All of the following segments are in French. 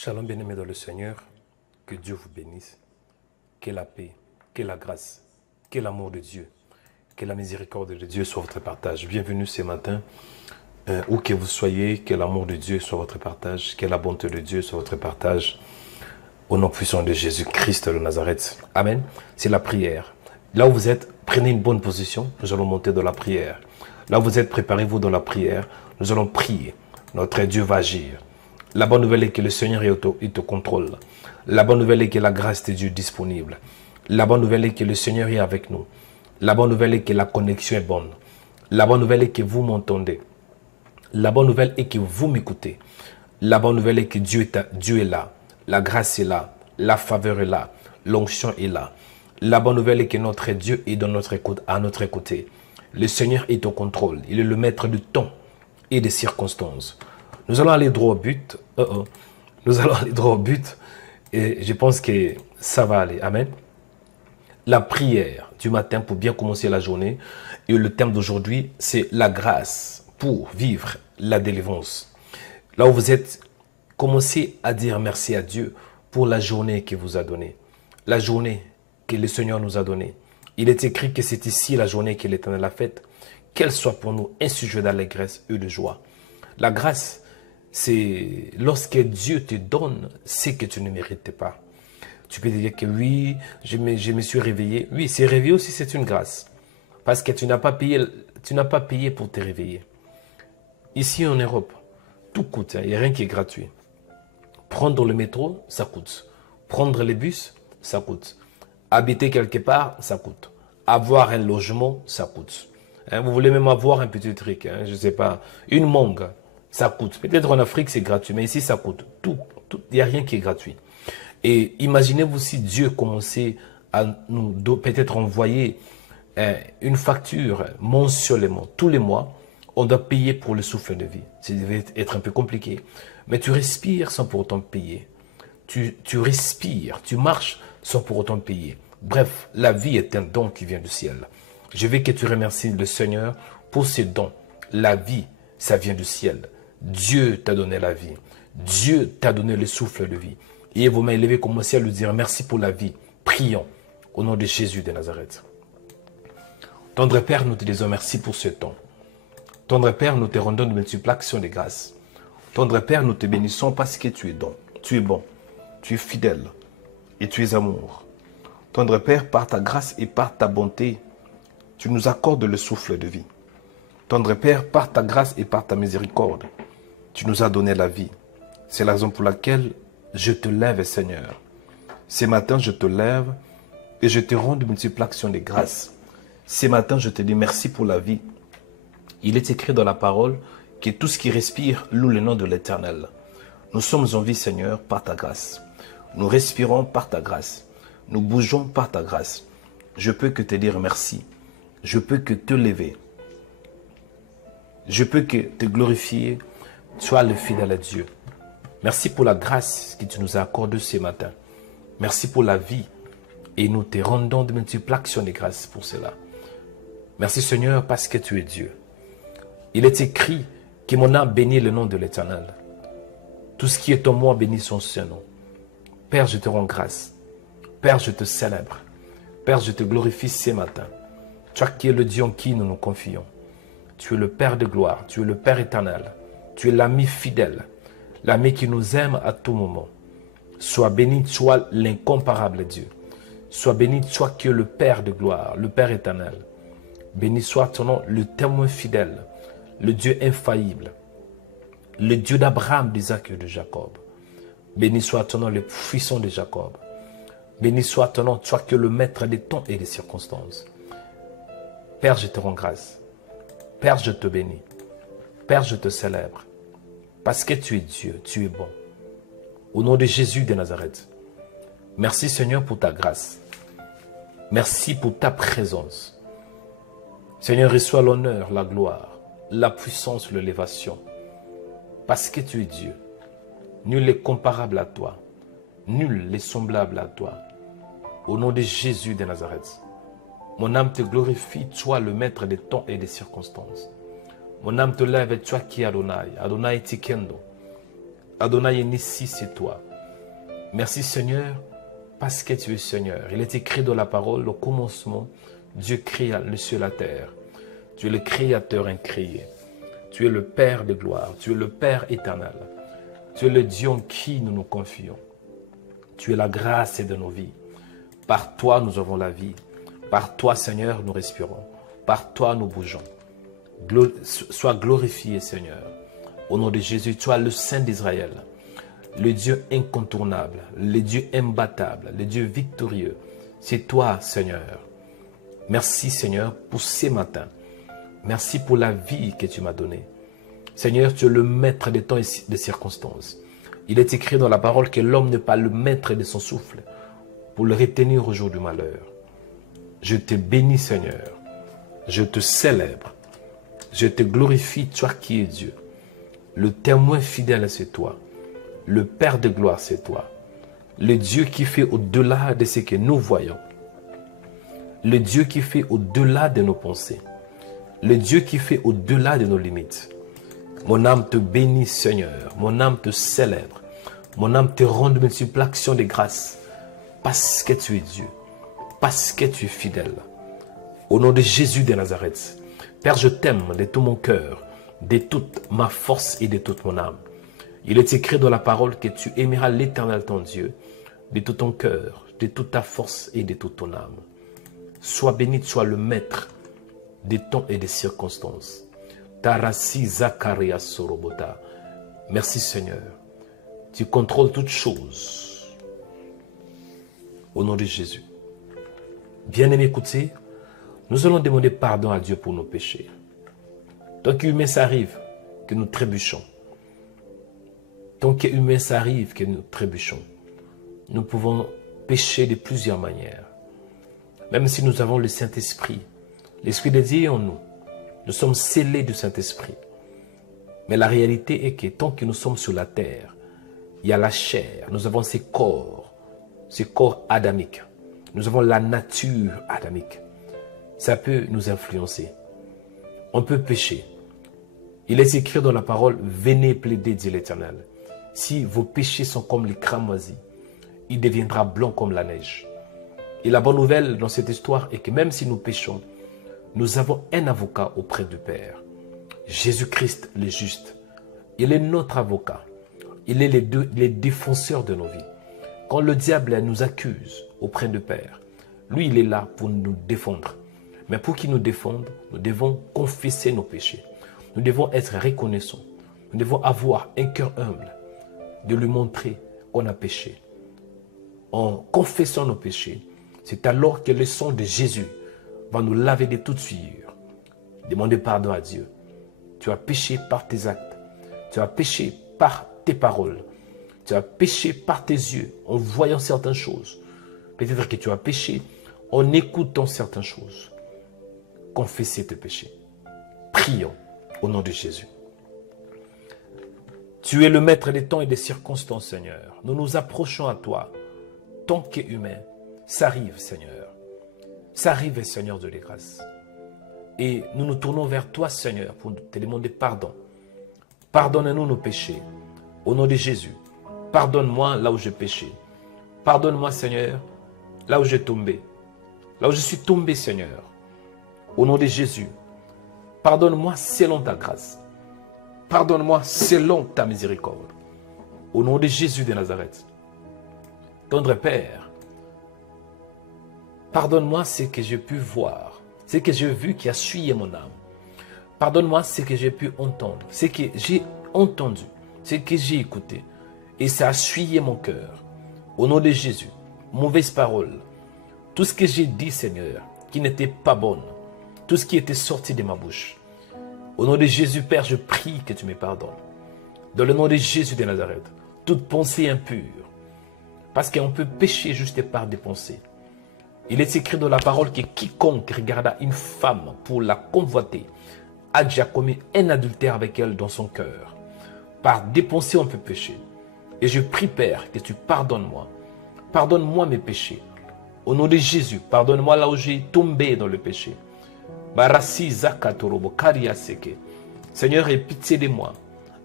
Shalom bien-aimés dans le Seigneur, que Dieu vous bénisse, que la paix, que la grâce, que l'amour de Dieu, que la miséricorde de Dieu soit votre partage. Bienvenue ce matin, où que vous soyez, que l'amour de Dieu soit votre partage, que la bonté de Dieu soit votre partage, au nom puissant de Jésus-Christ de Nazareth. Amen. C'est la prière. Là où vous êtes, prenez une bonne position, nous allons monter dans la prière. Là où vous êtes, préparez-vous dans la prière, nous allons prier. Notre Dieu va agir. La bonne nouvelle est que le Seigneur est au contrôle. La bonne nouvelle est que la grâce de Dieu est disponible. La bonne nouvelle est que le Seigneur est avec nous. La bonne nouvelle est que la connexion est bonne. La bonne nouvelle est que vous m'entendez. La bonne nouvelle est que vous m'écoutez. La bonne nouvelle est que Dieu est là. La grâce est là. La faveur est là. L'onction est là. La bonne nouvelle est que notre Dieu est à notre côté. Le Seigneur est au contrôle. Il est le maître du temps et des circonstances. Nous allons aller droit au but. Nous allons aller droit au but. Et je pense que ça va aller. Amen. La prière du matin pour bien commencer la journée. Et le thème d'aujourd'hui, c'est la grâce pour vivre la délivrance. Là où vous êtes, commencez à dire merci à Dieu pour la journée qu'il vous a donnée. La journée que le Seigneur nous a donnée. Il est écrit que c'est ici la journée que l'Éternel a faite. Qu'elle soit pour nous un sujet d'allégresse et de joie. La grâce, c'est lorsque Dieu te donne ce que tu ne mérites pas. Tu peux te dire que oui, je me suis réveillé. Oui, c'est réveillé aussi, c'est une grâce. Parce que tu n'as pas payé pour te réveiller. Ici en Europe, tout coûte, il n'y a rien qui est gratuit. Prendre le métro, ça coûte. Prendre les bus, ça coûte. Habiter quelque part, ça coûte. Avoir un logement, ça coûte. Vous voulez même avoir un petit truc, je ne sais pas, une mangue. Ça coûte. Peut-être en Afrique, c'est gratuit, mais ici, ça coûte. Tout. Il n'y a rien qui est gratuit. Et imaginez-vous si Dieu commençait à nous peut-être envoyer une facture mensuellement. Tous les mois, on doit payer pour le souffle de vie. Ça devait être un peu compliqué. Mais tu respires sans pour autant payer. Tu respires, tu marches sans pour autant payer. Bref, la vie est un don qui vient du ciel. Je veux que tu remercies le Seigneur pour ce don. La vie, ça vient du ciel. Dieu t'a donné la vie. Dieu t'a donné le souffle de vie. Et vous m'avez élevé, commencez à lui dire merci pour la vie. Prions au nom de Jésus de Nazareth. Tendre Père, nous te disons merci pour ce temps. Tendre Père, nous te rendons de multiples actions de grâce. Tendre Père, nous te bénissons parce que tu es bon. Tu es bon. Tu es fidèle. Et tu es amour. Tendre Père, par ta grâce et par ta bonté, tu nous accordes le souffle de vie. Tendre Père, par ta grâce et par ta miséricorde, tu nous as donné la vie. C'est la raison pour laquelle je te lève, Seigneur. Ce matin, je te lève et je te rends de multiples actions de grâce. Ce matin, je te dis merci pour la vie. Il est écrit dans la parole que tout ce qui respire loue le nom de l'Éternel. Nous sommes en vie, Seigneur, par ta grâce. Nous respirons par ta grâce. Nous bougeons par ta grâce. Je peux que te dire merci. Je peux que te lever. Je peux que te glorifier. Sois le fidèle à Dieu. Merci pour la grâce que tu nous as accordée ce matin. Merci pour la vie. Et nous te rendons de multiples actions de grâce pour cela. Merci Seigneur parce que tu es Dieu. Il est écrit que mon âme bénit le nom de l'Éternel. Tout ce qui est en moi bénit son Saint-Nom. Père, je te rends grâce. Père, je te célèbre. Père, je te glorifie ce matin. Toi qui es le Dieu en qui nous nous confions. Tu es le Père de gloire. Tu es le Père éternel. Tu es l'ami fidèle. L'ami qui nous aime à tout moment. Sois béni, sois l'incomparable Dieu. Sois béni, toi qui es le Père de gloire, le Père éternel. Béni soit ton nom, le témoin fidèle, le Dieu infaillible, le Dieu d'Abraham, d'Isaac et de Jacob. Béni soit ton nom, le puissant de Jacob. Béni soit ton nom, toi qui es le maître des temps et des circonstances. Père, je te rends grâce. Père, je te bénis. Père, je te célèbre. Parce que tu es Dieu, tu es bon. Au nom de Jésus de Nazareth. Merci Seigneur pour ta grâce. Merci pour ta présence. Seigneur, reçois l'honneur, la gloire, la puissance, l'élévation. Parce que tu es Dieu. Nul n'est comparable à toi. Nul n'est semblable à toi. Au nom de Jésus de Nazareth. Mon âme te glorifie, toi le maître des temps et des circonstances. Mon âme te lève et toi qui es Adonai. Adonai Tikendo. Adonai Nissi, c'est toi. Merci Seigneur, parce que tu es Seigneur. Il est écrit dans la parole, au commencement, Dieu créa le ciel et la terre. Tu es le Créateur incréé. Tu es le Père de gloire. Tu es le Père éternel. Tu es le Dieu en qui nous nous confions. Tu es la grâce de nos vies. Par toi, nous avons la vie. Par toi, Seigneur, nous respirons. Par toi, nous bougeons. Sois glorifié, Seigneur. Au nom de Jésus, tu es le Saint d'Israël. Le Dieu incontournable, le Dieu imbattable, le Dieu victorieux. C'est toi, Seigneur. Merci, Seigneur, pour ces matins. Merci pour la vie que tu m'as donnée. Seigneur, tu es le maître des temps et des circonstances. Il est écrit dans la parole que l'homme n'est pas le maître de son souffle pour le retenir au jour du malheur. Je te bénis, Seigneur. Je te célèbre. Je te glorifie, toi qui es Dieu. Le témoin fidèle, c'est toi. Le Père de gloire, c'est toi. Le Dieu qui fait au-delà de ce que nous voyons. Le Dieu qui fait au-delà de nos pensées. Le Dieu qui fait au-delà de nos limites. Mon âme te bénit, Seigneur. Mon âme te célèbre. Mon âme te rend de multiples actions de grâce. Parce que tu es Dieu. Parce que tu es fidèle. Au nom de Jésus de Nazareth. Père, je t'aime de tout mon cœur, de toute ma force et de toute mon âme. Il est écrit dans la parole que tu aimeras l'Éternel ton Dieu de tout ton cœur, de toute ta force et de toute ton âme. Sois béni, sois le maître des temps et des circonstances. Tarasi Zakaria Sorobota. Merci Seigneur. Tu contrôles toutes choses. Au nom de Jésus. Bien-aimé, écoutez, nous allons demander pardon à Dieu pour nos péchés. Tant qu'humain s'arrive, que nous trébuchons. Tant qu'humain s'arrive, que nous trébuchons. Nous pouvons pécher de plusieurs manières. Même si nous avons le Saint-Esprit, l'Esprit de Dieu est en nous. Nous sommes scellés du Saint-Esprit. Mais la réalité est que tant que nous sommes sur la terre, il y a la chair. Nous avons ces corps adamiques. Nous avons la nature adamique. Ça peut nous influencer. On peut pécher. Il est écrit dans la parole, venez plaider, dit l'Éternel. Si vos péchés sont comme les cramoisis, il deviendra blanc comme la neige. Et la bonne nouvelle dans cette histoire est que même si nous péchons, nous avons un avocat auprès du Père. Jésus-Christ le juste. Il est notre avocat. Il est les défenseurs de nos vies. Quand le diable nous accuse auprès du Père, lui, il est là pour nous défendre. Mais pour qu'il nous défende, nous devons confesser nos péchés. Nous devons être reconnaissants. Nous devons avoir un cœur humble de lui montrer qu'on a péché. En confessant nos péchés, c'est alors que le sang de Jésus va nous laver de toute souillure. Demandez pardon à Dieu. Tu as péché par tes actes. Tu as péché par tes paroles. Tu as péché par tes yeux en voyant certaines choses. Peut-être que tu as péché en écoutant certaines choses. Confessez tes péchés. Prions au nom de Jésus. Tu es le maître des temps et des circonstances, Seigneur. Nous nous approchons à toi. Tant qu'humain, s'arrive, Seigneur. S'arrive, Seigneur de les grâces. Et nous nous tournons vers toi, Seigneur, pour te demander pardon. Pardonne-nous nos péchés. Au nom de Jésus. Pardonne-moi là où j'ai péché. Pardonne-moi, Seigneur, là où j'ai tombé. Là où je suis tombé, Seigneur. Au nom de Jésus. Pardonne-moi selon ta grâce. Pardonne-moi selon ta miséricorde. Au nom de Jésus de Nazareth. Tendre Père, pardonne-moi ce que j'ai pu voir, ce que j'ai vu qui a souillé mon âme. Pardonne-moi ce que j'ai pu entendre, ce que j'ai entendu, ce que j'ai écouté. Et ça a souillé mon cœur. Au nom de Jésus, mauvaise parole, tout ce que j'ai dit, Seigneur, qui n'était pas bonne, tout ce qui était sorti de ma bouche. Au nom de Jésus, Père, je prie que tu me pardonnes. Dans le nom de Jésus de Nazareth, toute pensée impure. Parce qu'on peut pécher juste par des pensées. Il est écrit dans la parole que quiconque regarda une femme pour la convoiter a déjà commis un adultère avec elle dans son cœur. Par des pensées, on peut pécher. Et je prie, Père, que tu pardonnes-moi. Pardonne-moi mes péchés. Au nom de Jésus, pardonne-moi là où j'ai tombé dans le péché. Seigneur, aie pitié de moi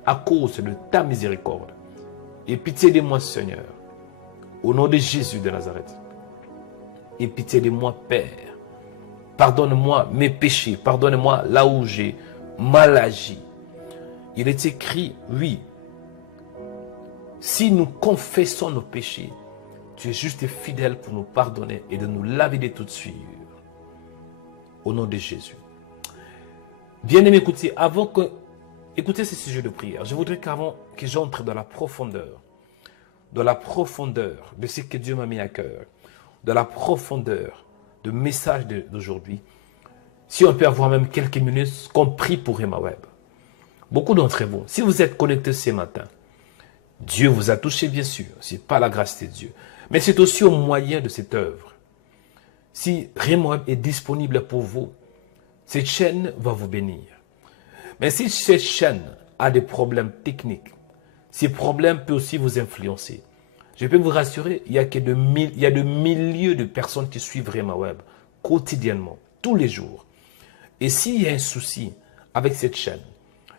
à cause de ta miséricorde. Aie pitié de moi, Seigneur. Au nom de Jésus de Nazareth. Aie pitié de moi, Père. Pardonne-moi mes péchés. Pardonne-moi là où j'ai mal agi. Il est écrit, oui, si nous confessons nos péchés, tu es juste et fidèle pour nous pardonner et de nous laver de toute souillure. Au nom de Jésus. Bien-aimés, écoutez ce sujet de prière. Je voudrais qu'avant que j'entre dans la profondeur de ce que Dieu m'a mis à cœur, de la profondeur du message d'aujourd'hui, si on peut avoir même quelques minutes, qu'on prie pour Rhema Web. Beaucoup d'entre vous, si vous êtes connectés ce matin, Dieu vous a touché, bien sûr, c'est pas la grâce de Dieu, mais c'est aussi au moyen de cette œuvre. Si Rhema Web est disponible pour vous, cette chaîne va vous bénir. Mais si cette chaîne a des problèmes techniques, ces problèmes peuvent aussi vous influencer. Je peux vous rassurer, il y a de milliers de personnes qui suivent Rhema Web quotidiennement, tous les jours. Et s'il y a un souci avec cette chaîne,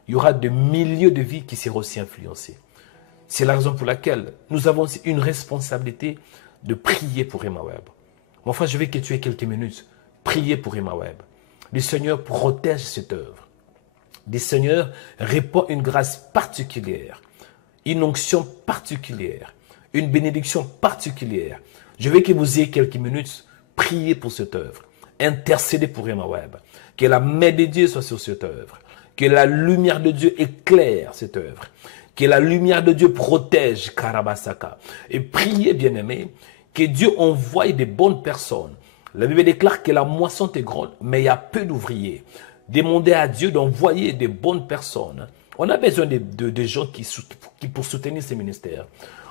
il y aura de milliers de vies qui seront aussi influencées. C'est la raison pour laquelle nous avons une responsabilité de prier pour Rhema Web. Mon frère, je veux que tu aies quelques minutes. Prier pour Rhema Web. Le Seigneur protège cette œuvre. Le Seigneur répand une grâce particulière, une onction particulière, une bénédiction particulière. Je veux que vous ayez quelques minutes, prier pour cette œuvre, intercéder pour Rhema Web, que la main de Dieu soit sur cette œuvre, que la lumière de Dieu éclaire cette œuvre, que la lumière de Dieu protège Karabasaka. Et priez, bien-aimés, que Dieu envoie des bonnes personnes. La Bible déclare que la moisson est grande, mais il y a peu d'ouvriers. Demandez à Dieu d'envoyer des bonnes personnes. On a besoin de gens qui pour soutenir ces ministères.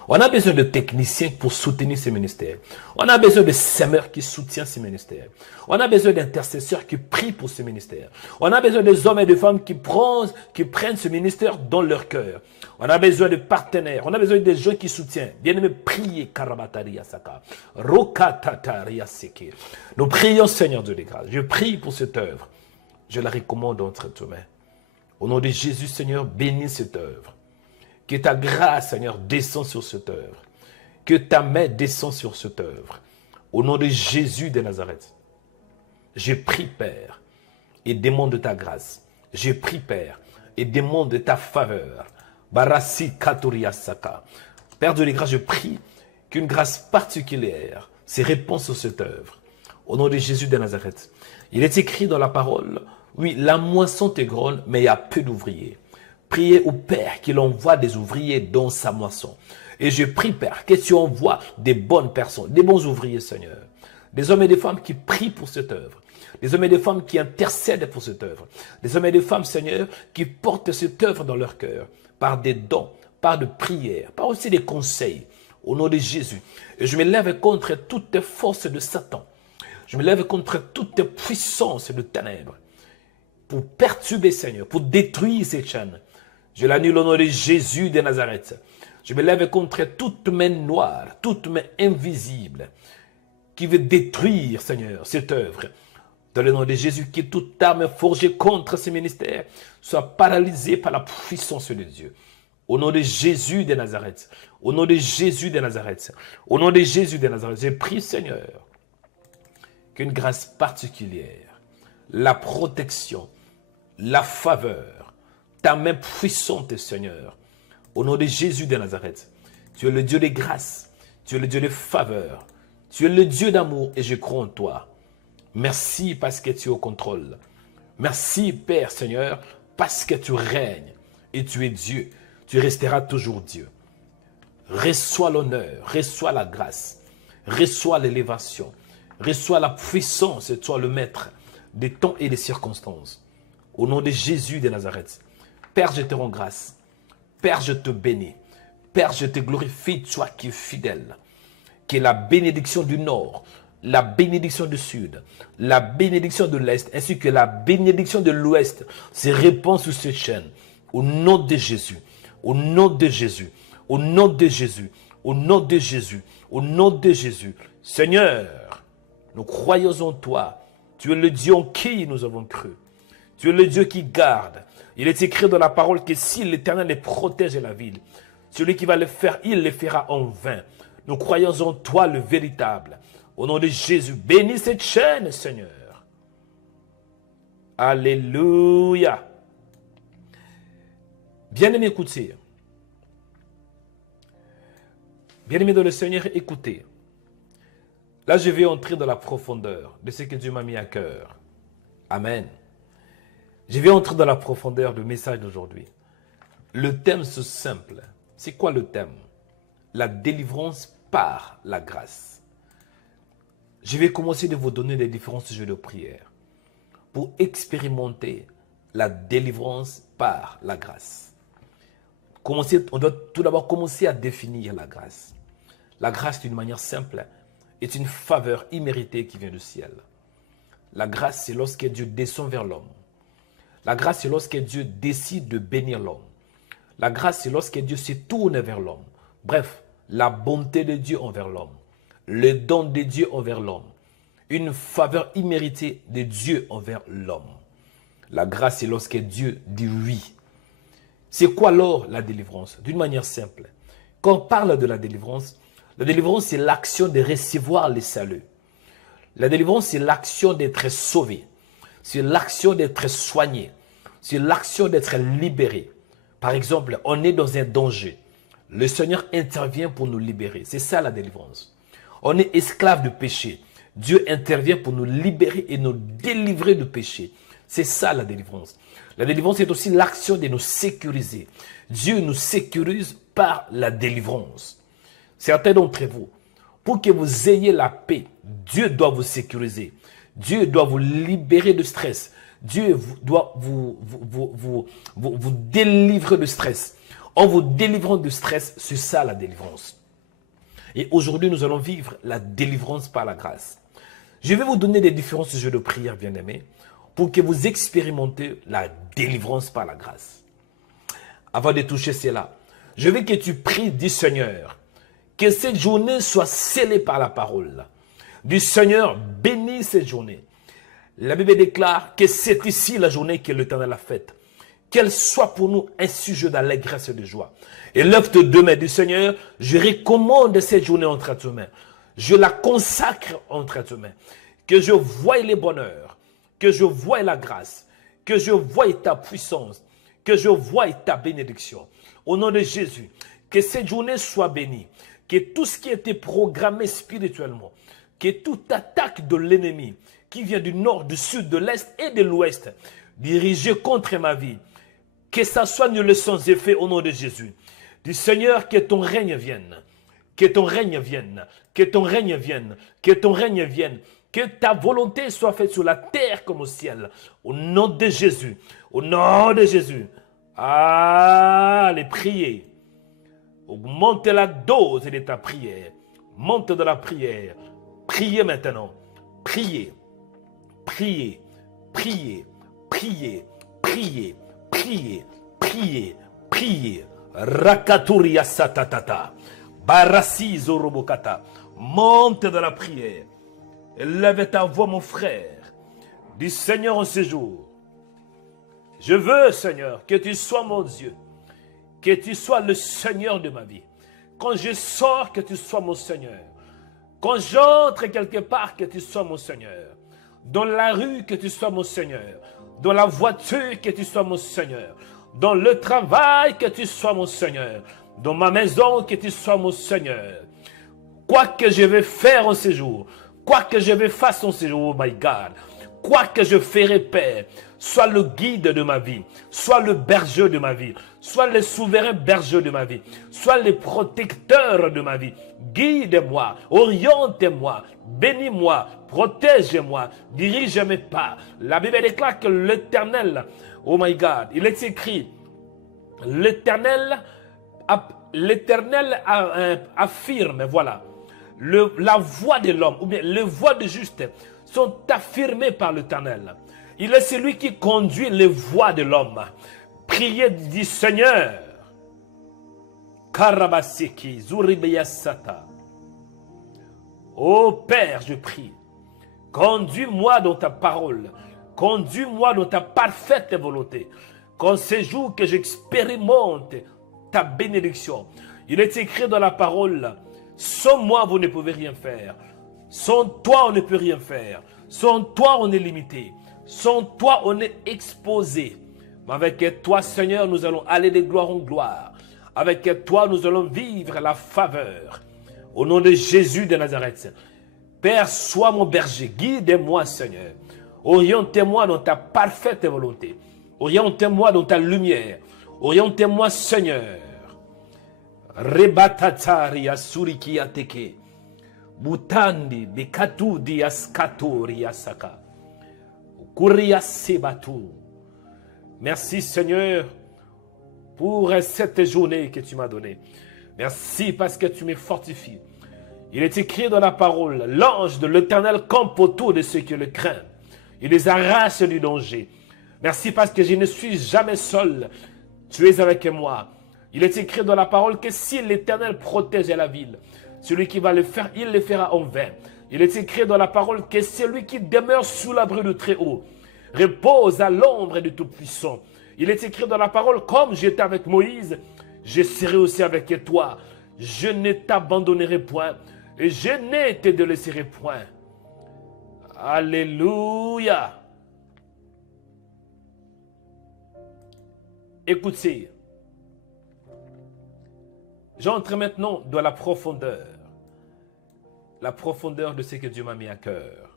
On a besoin de techniciens pour soutenir ces ministères. On a besoin de semeurs qui soutiennent ces ministères. On a besoin d'intercesseurs qui prient pour ces ministères. On a besoin des hommes et des femmes qui prennent ce ministère dans leur cœur. On a besoin de partenaires. On a besoin de gens qui soutiennent. Bien-aimés, priez Karabataria Saka. Rokatataria Seke. Nous prions, Seigneur Dieu des grâces. Je prie pour cette œuvre. Je la recommande entre tes mains. Au nom de Jésus, Seigneur, bénis cette œuvre. Que ta grâce, Seigneur, descende sur cette œuvre. Que ta main descende sur cette œuvre. Au nom de Jésus de Nazareth. Je prie, Père, et demande de ta grâce. Je prie, Père, et demande de ta faveur. Barasi Katoria Saka. Père de grâce, je prie qu'une grâce particulière se répande sur cette œuvre. Au nom de Jésus de Nazareth. Il est écrit dans la parole, oui, la moisson est grande, mais il y a peu d'ouvriers. Priez au Père qu'il envoie des ouvriers dans sa moisson. Et je prie, Père, que tu envoies des bonnes personnes, des bons ouvriers, Seigneur. Des hommes et des femmes qui prient pour cette œuvre. Des hommes et des femmes qui intercèdent pour cette œuvre. Des hommes et des femmes, Seigneur, qui portent cette œuvre dans leur cœur. Par des dons, par de prières, par aussi des conseils. Au nom de Jésus. Et je me lève contre toute force de Satan. Je me lève contre toute puissance de ténèbres. Pour perturber, Seigneur, pour détruire ces chaînes. Je l'annule au nom de Jésus de Nazareth. Je me lève contre toute main noire, toute main invisible, qui veut détruire, Seigneur, cette œuvre. Dans le nom de Jésus, que toute arme forgée contre ce ministère soit paralysée par la puissance de Dieu. Au nom de Jésus de Nazareth. Au nom de Jésus de Nazareth. Au nom de Jésus de Nazareth. Je prie, Seigneur, qu'une grâce particulière, la protection, la faveur, ta main puissante, Seigneur, au nom de Jésus de Nazareth. Tu es le Dieu de grâce, tu es le Dieu de faveur, tu es le Dieu d'amour et je crois en toi. Merci parce que tu es au contrôle. Merci, Père, Seigneur, parce que tu règnes et tu es Dieu. Tu resteras toujours Dieu. Reçois l'honneur, reçois la grâce, reçois l'élévation, reçois la puissance et sois le maître des temps et des circonstances. Au nom de Jésus de Nazareth. Père, je te rends grâce. Père, je te bénis. Père, je te glorifie, toi qui es fidèle. Que la bénédiction du nord, la bénédiction du sud, la bénédiction de l'est, ainsi que la bénédiction de l'ouest se répand sur cette chaîne. Au nom de Jésus. Au nom de Jésus. Au nom de Jésus. Au nom de Jésus. Au nom de Jésus. Seigneur, nous croyons en toi. Tu es le Dieu en qui nous avons cru. Tu es le Dieu qui garde. Il est écrit dans la parole que si l'Éternel les protège la ville, celui qui va le faire, il le fera en vain. Nous croyons en toi, le véritable. Au nom de Jésus, bénis cette chaîne, Seigneur. Alléluia. Bien-aimés, écoutez. Bien-aimés dans le Seigneur, écoutez. Là, je vais entrer dans la profondeur de ce que Dieu m'a mis à cœur. Amen. Je vais entrer dans la profondeur du message d'aujourd'hui. Le thème, c'est simple. C'est quoi le thème? La délivrance par la grâce. Je vais commencer de vous donner les différents sujets de prière pour expérimenter la délivrance par la grâce. On doit tout d'abord commencer à définir la grâce. La grâce, d'une manière simple, est une faveur imméritée qui vient du ciel. La grâce, c'est lorsque Dieu descend vers l'homme. La grâce, c'est lorsque Dieu décide de bénir l'homme. La grâce, c'est lorsque Dieu se tourne vers l'homme. Bref, la bonté de Dieu envers l'homme. Le don de Dieu envers l'homme. Une faveur imméritée de Dieu envers l'homme. La grâce, c'est lorsque Dieu dit oui. C'est quoi alors la délivrance? D'une manière simple. Quand on parle de la délivrance, c'est l'action de recevoir le salut. La délivrance, c'est l'action d'être sauvé. C'est l'action d'être soigné. C'est l'action d'être libéré. Par exemple, on est dans un danger. Le Seigneur intervient pour nous libérer. C'est ça la délivrance. On est esclave du péché. Dieu intervient pour nous libérer et nous délivrer du péché. C'est ça la délivrance. La délivrance est aussi l'action de nous sécuriser. Dieu nous sécurise par la délivrance. Certains d'entre vous, pour que vous ayez la paix, Dieu doit vous sécuriser. Dieu doit vous libérer de stress. Dieu doit vous délivrer de stress. En vous délivrant de stress, c'est ça la délivrance. Et aujourd'hui, nous allons vivre la délivrance par la grâce. Je vais vous donner des différents sujets de prière, bien-aimés, pour que vous expérimentez la délivrance par la grâce. Avant de toucher cela, je veux que tu pries du Seigneur, que cette journée soit scellée par la parole. Du Seigneur, bénis cette journée. La Bible déclare que c'est ici la journée que l'Éternel a faite. Qu'elle soit pour nous un sujet d'allégresse et de joie. Et lève tes deux mains du Seigneur, je recommande cette journée entre tes mains. Je la consacre entre tes mains. Que je voie les bonheurs, que je voie la grâce, que je voie ta puissance, que je voie ta bénédiction. Au nom de Jésus, que cette journée soit bénie. Que tout ce qui était programmé spirituellement, que toute attaque de l'ennemi qui vient du nord, du sud, de l'est et de l'ouest, dirigée contre ma vie, que ça soit nul sans effet au nom de Jésus. Du Seigneur, que ton règne vienne, que ton règne vienne, que ton règne vienne, que ton règne vienne, que ta volonté soit faite sur la terre comme au ciel. Au nom de Jésus, au nom de Jésus. Allez, priez. Augmente la dose de ta prière. Monte de la prière. Priez maintenant. Priez. Priez. Priez. Priez. Priez. Priez. Priez. Priez. Rakaturia satatata. Barasi zorobokata. Monte de la prière. Élève ta voix, mon frère. Dis Seigneur en ce jour. Je veux, Seigneur, que tu sois mon Dieu. Que tu sois le Seigneur de ma vie. Quand je sors, que tu sois mon Seigneur. Quand j'entre quelque part, que tu sois mon Seigneur. Dans la rue, que tu sois mon Seigneur. Dans la voiture, que tu sois mon Seigneur. Dans le travail, que tu sois mon Seigneur. Dans ma maison, que tu sois mon Seigneur. Quoi que je vais faire en ce jour, quoi que je vais faire en ce jour, oh my God, quoi que je ferai, Père, sois le guide de ma vie, sois le berger de ma vie, sois le souverain berger de ma vie, sois le protecteur de ma vie. Guide-moi, oriente-moi, bénis-moi, protège-moi, dirige mes pas. La Bible déclare que l'Éternel, oh my God, il est écrit, l'Éternel affirme, voilà, la voix de l'homme, ou bien les voix de juste, sont affirmées par l'Éternel. Il est celui qui conduit les voies de l'homme. Priez du Seigneur. Karabaseki, Zuribeyasata. Ô Père, je prie, conduis-moi dans ta parole, conduis-moi dans ta parfaite volonté, qu'en ces jours que j'expérimente ta bénédiction. Il est écrit dans la parole, Sans moi, vous ne pouvez rien faire. Sans toi, on ne peut rien faire. Sans toi, on est limité. Sans toi, on est exposé. Mais avec toi, Seigneur, nous allons aller de gloire en gloire. Avec toi, nous allons vivre la faveur. Au nom de Jésus de Nazareth. Père, sois mon berger. Guide-moi, Seigneur. Oriente-moi dans ta parfaite volonté. Oriente-moi dans ta lumière. Oriente-moi, Seigneur. Rebatatari asuriki ateke. Butandi bekatu di askatori asaka. Kuria sebatu. Merci, Seigneur, pour cette journée que tu m'as donnée. Merci parce que tu me fortifies. Il est écrit dans la parole, l'ange de l'Éternel campe autour de ceux qui le craignent. Il les arrache du danger. Merci parce que je ne suis jamais seul. Tu es avec moi. Il est écrit dans la parole que si l'Éternel protège la ville, celui qui va le faire, il le fera en vain. Il est écrit dans la parole que celui qui demeure sous l'abri du Très-Haut repose à l'ombre du Tout-Puissant. Il est écrit dans la parole, comme j'étais avec Moïse, je serai aussi avec toi. Je ne t'abandonnerai point et je ne te délaisserai point. Alléluia. Écoutez, j'entre maintenant dans la profondeur de ce que Dieu m'a mis à cœur.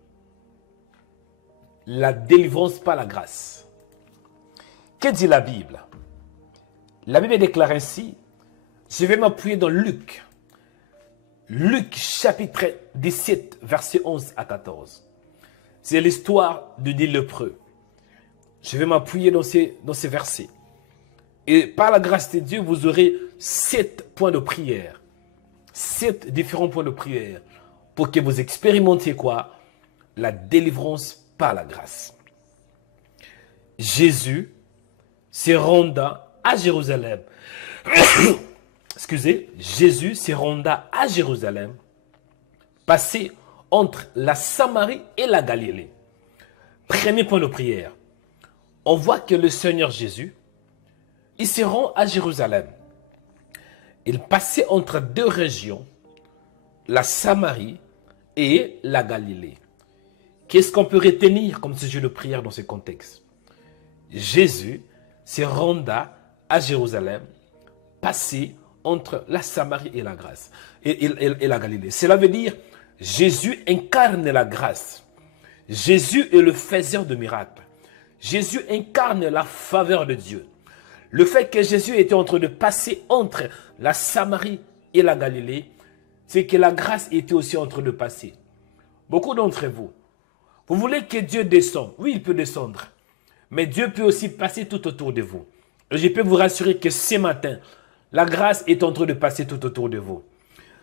La délivrance par la grâce. Que dit la Bible? La Bible déclare ainsi, je vais m'appuyer dans Luc. Luc chapitre 17, versets 11 à 14. C'est l'histoire du dit lépreux. Je vais m'appuyer dans ces versets. Et par la grâce de Dieu, vous aurez 7 points de prière. 7 différents points de prière. Pour que vous expérimentiez quoi? La délivrance par la grâce. Jésus se renda à Jérusalem. Excusez, Jésus se renda à Jérusalem, passé entre la Samarie et la Galilée. Premier point de prière. On voit que le Seigneur Jésus, il se rend à Jérusalem. Il passait entre deux régions, la Samarie et la Galilée. Qu'est-ce qu'on peut retenir comme sujet de prière dans ce contexte? Jésus se renda à Jérusalem, passé entre la Samarie et la grâce et la Galilée. Cela veut dire Jésus incarne la grâce. Jésus est le faiseur de miracles. Jésus incarne la faveur de Dieu. Le fait que Jésus était en train de passer entre la Samarie et la Galilée, c'est que la grâce était aussi en train de passer. Beaucoup d'entre vous, vous voulez que Dieu descende. Oui, il peut descendre. Mais Dieu peut aussi passer tout autour de vous. Et je peux vous rassurer que ce matin, la grâce est en train de passer tout autour de vous.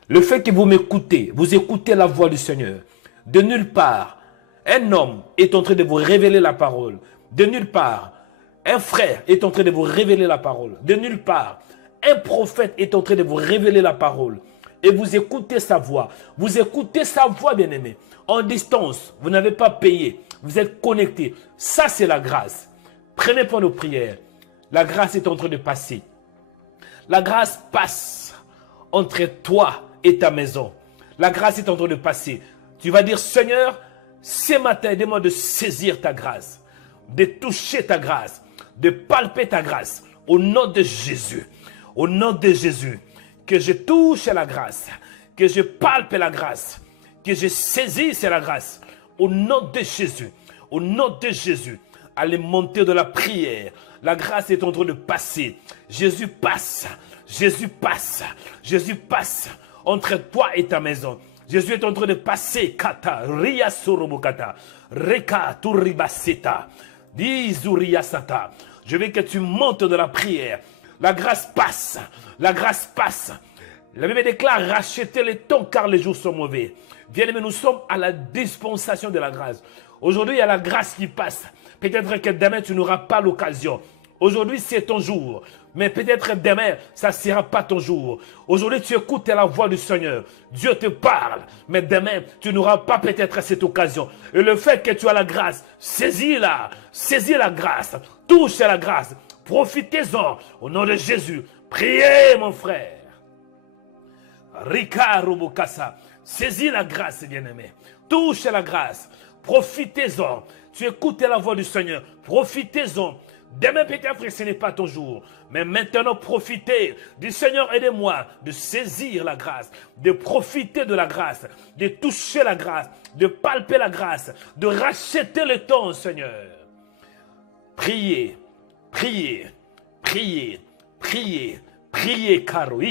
Le fait que vous m'écoutez, vous écoutez la voix du Seigneur, de nulle part, un homme est en train de vous révéler la parole. De nulle part, un frère est en train de vous révéler la parole. De nulle part, un prophète est en train de vous révéler la parole. Et vous écoutez sa voix. Vous écoutez sa voix, bien-aimé. En distance, vous n'avez pas payé. Vous êtes connecté. Ça, c'est la grâce. Prenez point de prière. La grâce est en train de passer. La grâce passe entre toi et ta maison. La grâce est en train de passer. Tu vas dire, Seigneur, ce matin, aide-moi de saisir ta grâce, de toucher ta grâce, de palper ta grâce. Au nom de Jésus. Au nom de Jésus. Que je touche la grâce, que je palpe la grâce, que je saisisse la grâce. Au nom de Jésus. Au nom de Jésus. Allez monter de la prière. La grâce est en train de passer. Jésus passe. Jésus passe. Jésus passe entre toi et ta maison. Jésus est en train de passer. Kata, ria sorobokata, reka turibaseta, dizuriasata. Je veux que tu montes de la prière. La grâce passe. La grâce passe. La Bible déclare, rachetez les temps car les jours sont mauvais. Bien-aimés, nous sommes à la dispensation de la grâce. Aujourd'hui, il y a la grâce qui passe. Peut-être que demain, tu n'auras pas l'occasion. Aujourd'hui, c'est ton jour. Mais peut-être demain, ça ne sera pas ton jour. Aujourd'hui, tu écoutes la voix du Seigneur. Dieu te parle. Mais demain, tu n'auras pas peut-être cette occasion. Et le fait que tu as la grâce, saisis-la. Saisis la grâce. Touche la grâce. Profitez-en. Au nom de Jésus. Priez, mon frère. Ricaro Bokassa. Saisis la grâce, bien-aimé. Touche la grâce. Profitez-en. Tu écoutes la voix du Seigneur. Profitez-en. Demain peut-être ce n'est pas ton jour. Mais maintenant profitez du Seigneur, aidez-moi de saisir la grâce, de profiter de la grâce, de toucher la grâce, de palper la grâce, de racheter le temps, Seigneur. Priez, priez, priez, priez, priez, caro.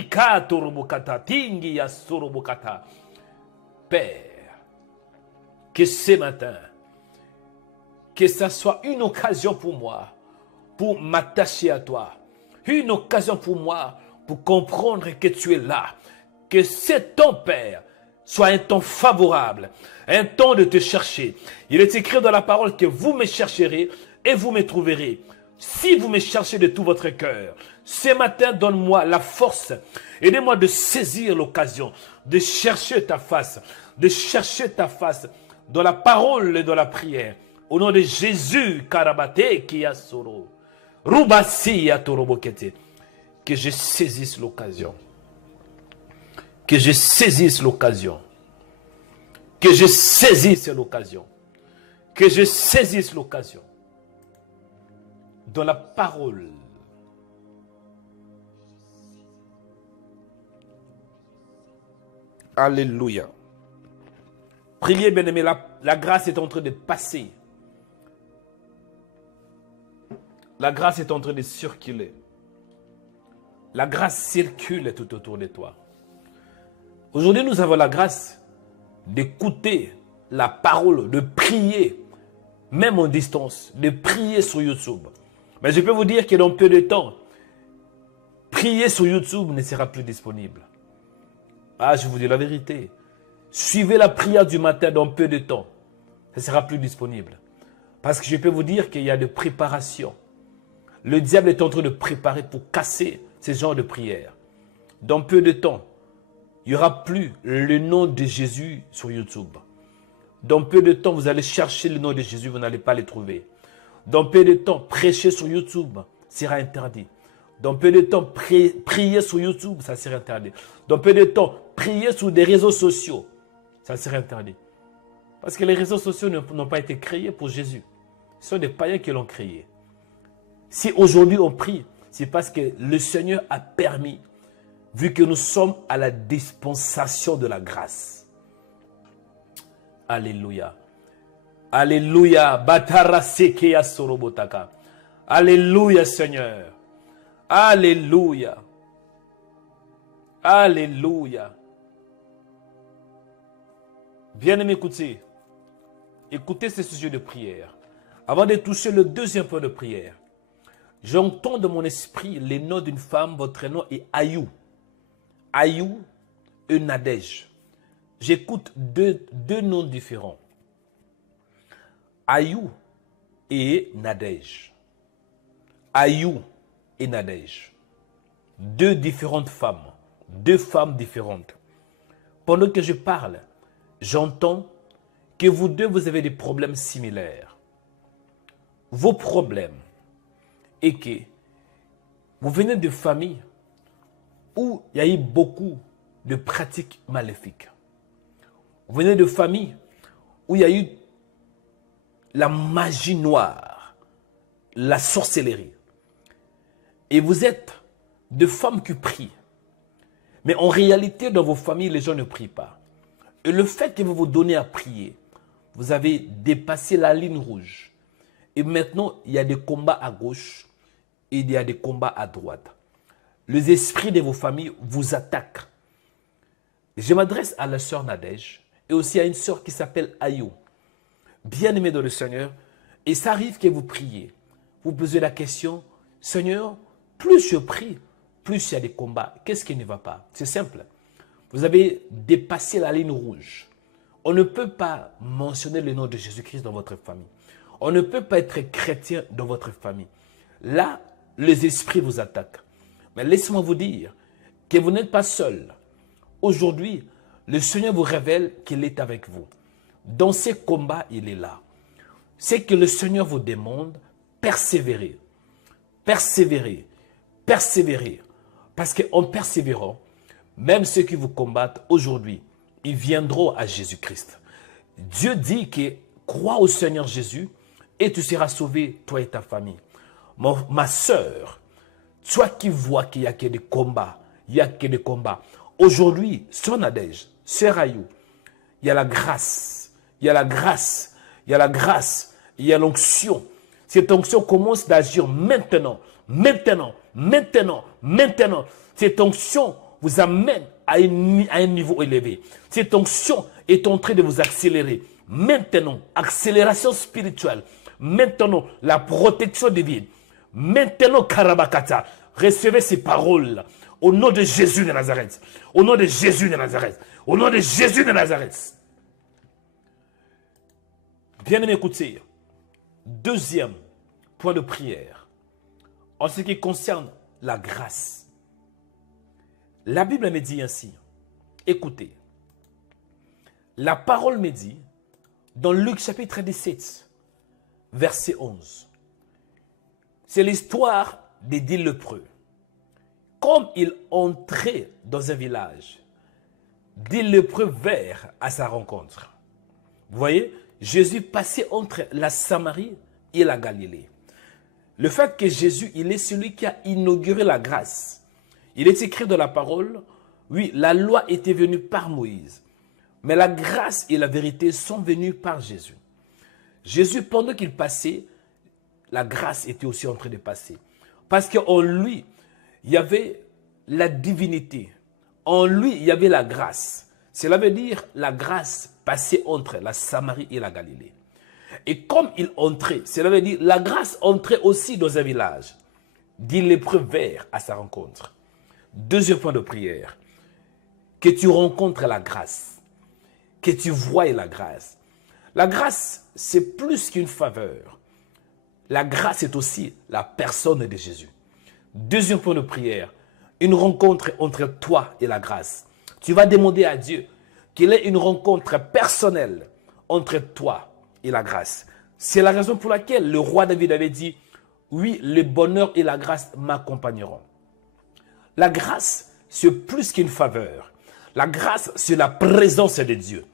Père, que ce matin, que ça soit une occasion pour moi, pour m'attacher à toi. Une occasion pour moi, pour comprendre que tu es là. Que ce temps, Père, soit un temps favorable, un temps de te chercher. Il est écrit dans la parole que vous me chercherez et vous me trouverez. Si vous me cherchez de tout votre cœur, ce matin, donne-moi la force. Aidez-moi de saisir l'occasion, de chercher ta face, dans la parole et dans la prière. Au nom de Jésus, Karabate Kiyasoro, Rubasi Yatorobokete, que je saisisse l'occasion. Que je saisisse l'occasion. Que je saisisse l'occasion. Que je saisisse l'occasion. Dans la parole. Alléluia. Priez, bien-aimés, la grâce est en train de passer. La grâce est en train de circuler. La grâce circule tout autour de toi. Aujourd'hui, nous avons la grâce d'écouter la parole, de prier, même en distance, de prier sur YouTube. Mais je peux vous dire que dans peu de temps, prier sur YouTube ne sera plus disponible. Ah, je vous dis la vérité. Suivez la prière du matin dans peu de temps. Ça ne sera plus disponible. Parce que je peux vous dire qu'il y a de préparation. Le diable est en train de préparer pour casser ce genre de prière. Dans peu de temps, il n'y aura plus le nom de Jésus sur YouTube. Dans peu de temps, vous allez chercher le nom de Jésus, vous n'allez pas le trouver. Dans peu de temps, prêcher sur YouTube sera interdit. Dans peu de temps, prier sur YouTube, ça sera interdit. Dans peu de temps, prier sur des réseaux sociaux, ça sera interdit. Parce que les réseaux sociaux n'ont pas été créés pour Jésus. Ce sont des païens qui l'ont créé. Si aujourd'hui on prie, c'est parce que le Seigneur a permis, vu que nous sommes à la dispensation de la grâce. Alléluia. Alléluia. Batarasekeya sorobotaka. Alléluia, Seigneur. Alléluia. Alléluia. Bien-aimés, écoutez ce sujet de prière. Avant de toucher le deuxième point de prière, j'entends de mon esprit le nom d'une femme, votre nom est Ayou. Ayou et Nadège. J'écoute deux noms différents. Ayou et Nadège. Ayou et Nadège. Deux différentes femmes. Deux femmes différentes. Pendant que je parle, j'entends que vous deux, vous avez des problèmes similaires. Vos problèmes est que vous venez de familles où il y a eu beaucoup de pratiques maléfiques. Vous venez de familles où il y a eu la magie noire, la sorcellerie. Et vous êtes de femmes qui prient. Mais en réalité, dans vos familles, les gens ne prient pas. Et le fait que vous vous donnez à prier, vous avez dépassé la ligne rouge. Et maintenant, il y a des combats à gauche et il y a des combats à droite. Les esprits de vos familles vous attaquent. Je m'adresse à la sœur Nadège et aussi à une sœur qui s'appelle Ayou. Bien-aimée dans le Seigneur, et ça arrive que vous priez. Vous posez la question, Seigneur, plus je prie, plus il y a des combats. Qu'est-ce qui ne va pas? C'est simple. Vous avez dépassé la ligne rouge. On ne peut pas mentionner le nom de Jésus-Christ dans votre famille. On ne peut pas être chrétien dans votre famille. Là, les esprits vous attaquent. Mais laissez-moi vous dire que vous n'êtes pas seul. Aujourd'hui, le Seigneur vous révèle qu'il est avec vous. Dans ces combats, il est là. C'est que le Seigneur vous demande, persévérer. Persévérer. Persévérer. Parce qu'en persévérant, Même ceux qui vous combattent aujourd'hui, ils viendront à Jésus-Christ. Dieu dit que crois au Seigneur Jésus et tu seras sauvé, toi et ta famille. Ma soeur, toi qui vois qu'il n'y a que des combats, il n'y a que des combats. Aujourd'hui, sur Nadège, sur Ayou, il y a la grâce, il y a la grâce, il y a la grâce, il y a l'onction. Cette onction commence d'agir maintenant, maintenant, maintenant, maintenant. Cette onction vous amène à un niveau élevé. Cette onction est en train de vous accélérer. Maintenant, accélération spirituelle. Maintenant, la protection divine. Maintenant, Karabakata, recevez ces paroles au nom de Jésus de Nazareth. Au nom de Jésus de Nazareth. Au nom de Jésus de Nazareth. Bien-aimés, écoutez. Deuxième point de prière. En ce qui concerne la grâce. La Bible me dit ainsi. Écoutez. La parole me dit, dans Luc chapitre 17, verset 11. C'est l'histoire des 10 lépreux. Comme ils entraient dans un village, 10 lépreux vinrent à sa rencontre. Vous voyez, Jésus passait entre la Samarie et la Galilée. Le fait que Jésus, il est celui qui a inauguré la grâce. Il est écrit dans la parole, oui, la loi était venue par Moïse, mais la grâce et la vérité sont venues par Jésus. Jésus, pendant qu'il passait, la grâce était aussi en train de passer. Parce qu'en lui, il y avait la divinité. En lui, il y avait la grâce. Cela veut dire la grâce passait entre la Samarie et la Galilée. Et comme il entrait, cela veut dire la grâce entrait aussi dans un village. 10 lépreux vinrent à sa rencontre. Deuxième point de prière. Que tu rencontres la grâce. Que tu voies la grâce. La grâce, c'est plus qu'une faveur. La grâce est aussi la personne de Jésus. Deuxième point de prière. Une rencontre entre toi et la grâce. Tu vas demander à Dieu qu'il ait une rencontre personnelle entre toi et la grâce. C'est la raison pour laquelle le roi David avait dit, oui, le bonheur et la grâce m'accompagneront. La grâce, c'est plus qu'une faveur. La grâce, c'est la présence de Dieu.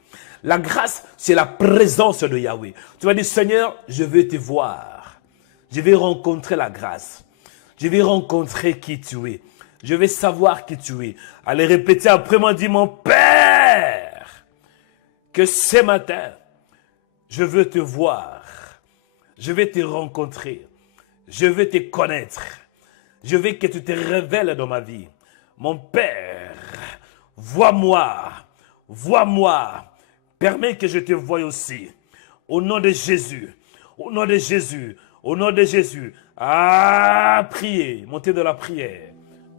La grâce, c'est la présence de Yahweh. Tu vas dire, Seigneur, je veux te voir. Je vais rencontrer la grâce. Je vais rencontrer qui tu es. Je vais savoir qui tu es. Allez répéter après moi, dis mon Père, que ce matin, je veux te voir. Je vais te rencontrer. Je veux te connaître. Je veux que tu te révèles dans ma vie. Mon Père, vois-moi. Vois-moi. Permets que je te voie aussi. Au nom de Jésus. Au nom de Jésus. Au nom de Jésus. Ah, priez. Montez de la prière.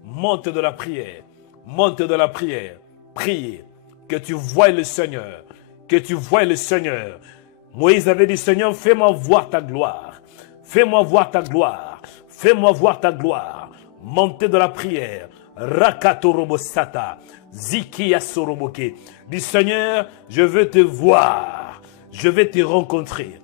Monte de la prière. Monte de la prière. Priez. Que tu voies le Seigneur. Que tu voies le Seigneur. Moïse avait dit, Seigneur, fais-moi voir ta gloire. Fais-moi voir ta gloire. Fais-moi voir ta gloire. Montez de la prière. Rakatorobosata. Zikia soroboke. Dis, Seigneur, je veux te voir. Je vais te rencontrer.